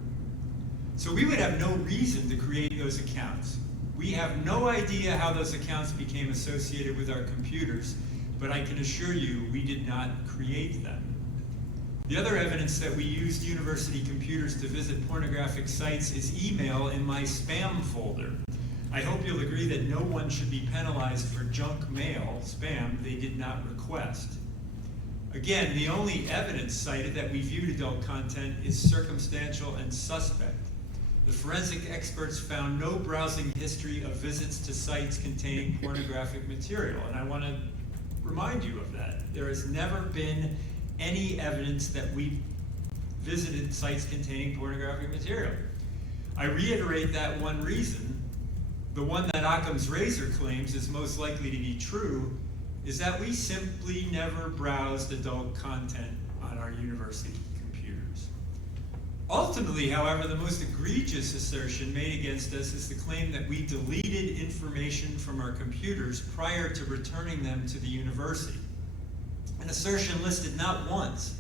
So we would have no reason to create those accounts. We have no idea how those accounts became associated with our computers, but I can assure you we did not create them. The other evidence that we used university computers to visit pornographic sites is email in my spam folder. I hope you'll agree that no one should be penalized for junk mail, spam, they did not request. Again, the only evidence cited that we viewed adult content is circumstantial and suspect. The forensic experts found no browsing history of visits to sites containing pornographic material, and I want to remind you of that. There has never been any evidence that we visited sites containing pornographic material. I reiterate that one reason, the one that Occam's razor claims is most likely to be true, is that we simply never browsed adult content on our university computers. Ultimately, however, the most egregious assertion made against us is the claim that we deleted information from our computers prior to returning them to the university. An assertion listed not once,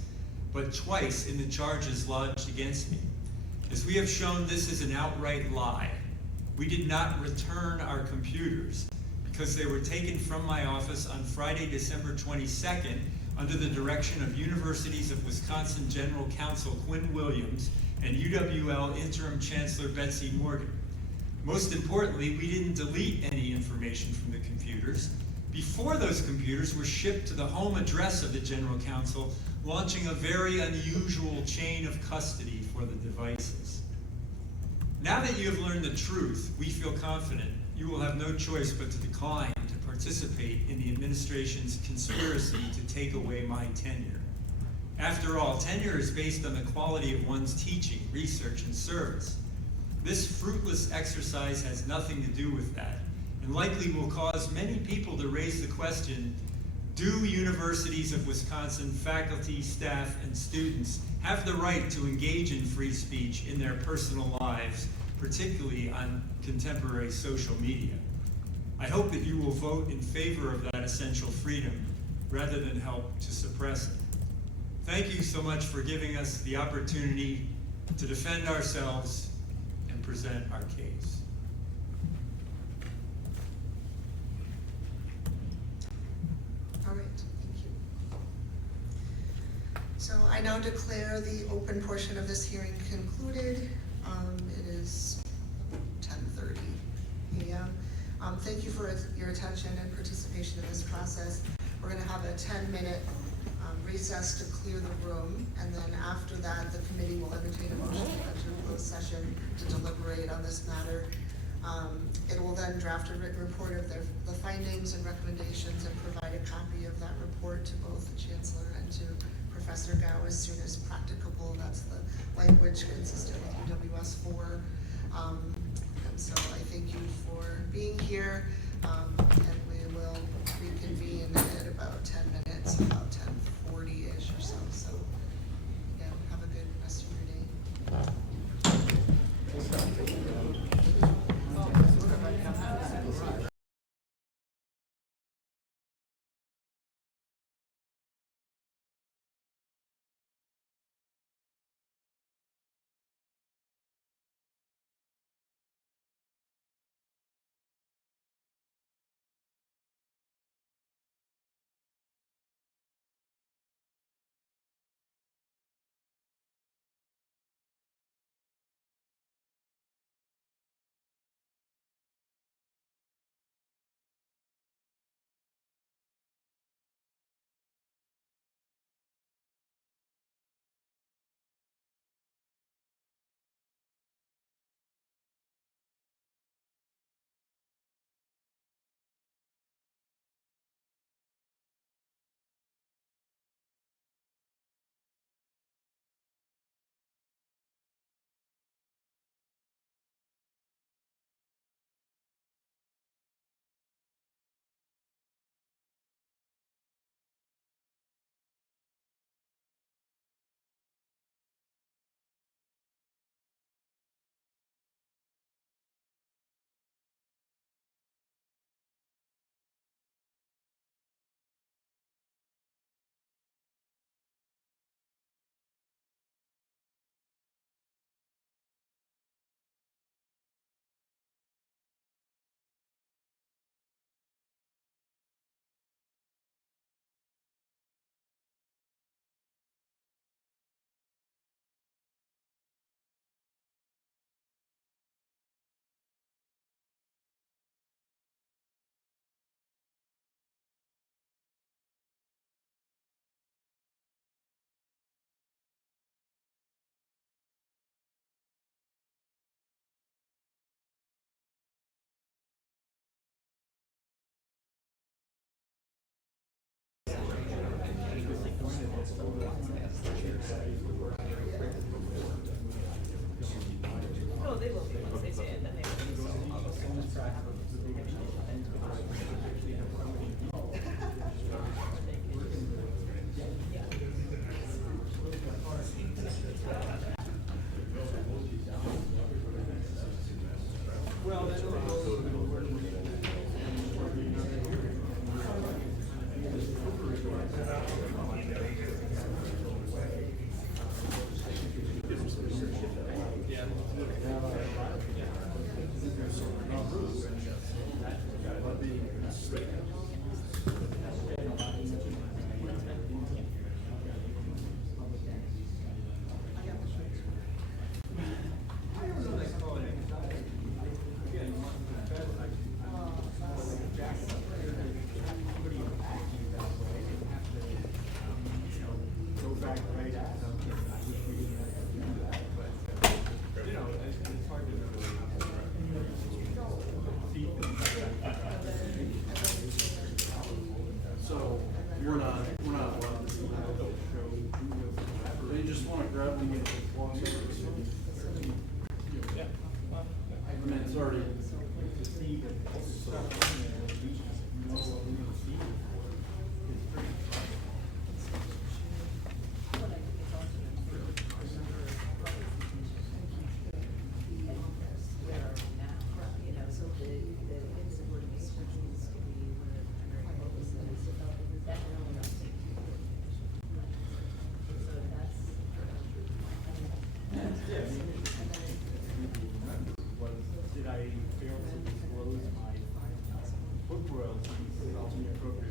but twice in the charges lodged against me. As we have shown, this is an outright lie. We did not return our computers because they were taken from my office on Friday, December 22nd, under the direction of Universities of Wisconsin General Counsel Quinn Williams and UWL Interim Chancellor Betsy Morgan. Most importantly, we didn't delete any information from the computers before those computers were shipped to the home address of the General Counsel, launching a very unusual chain of custody for the devices. Now that you have learned the truth, we feel confident you will have no choice but to decline to participate in the administration's conspiracy to take away my tenure. After all, tenure is based on the quality of one's teaching, research, and service. This fruitless exercise has nothing to do with that, and likely will cause many people to raise the question, do universities of Wisconsin faculty, staff, and students have the right to engage in free speech in their personal lives, particularly on contemporary social media? I hope that you will vote in favor of that essential freedom rather than help to suppress it. Thank you so much for giving us the opportunity to defend ourselves and present our case. All right, thank you. So I now declare the open portion of this hearing concluded. It is 10:30 a.m. Thank you for your attention and participation in this process. We're going to have a 10-minute recess to clear the room, and then after that, the committee will entertain a motion to enter closed session to deliberate on this matter. It will then draft a written report of the findings and recommendations and provide a copy of that report to both the Chancellor and to Professor Gow as soon as practicable. That's the language consistent with UWS 4. And so I thank you for being here, and we will reconvene in about 10 minutes, about 10:40-ish or so. So, yeah, have a good rest of your day. No, they will be once they say it, then they will be, so I'll go through So we're not allowed to see that show. They just want to grab and get the walk over. I mean, it's already. Did I fail to disclose my book royalties on the appropriate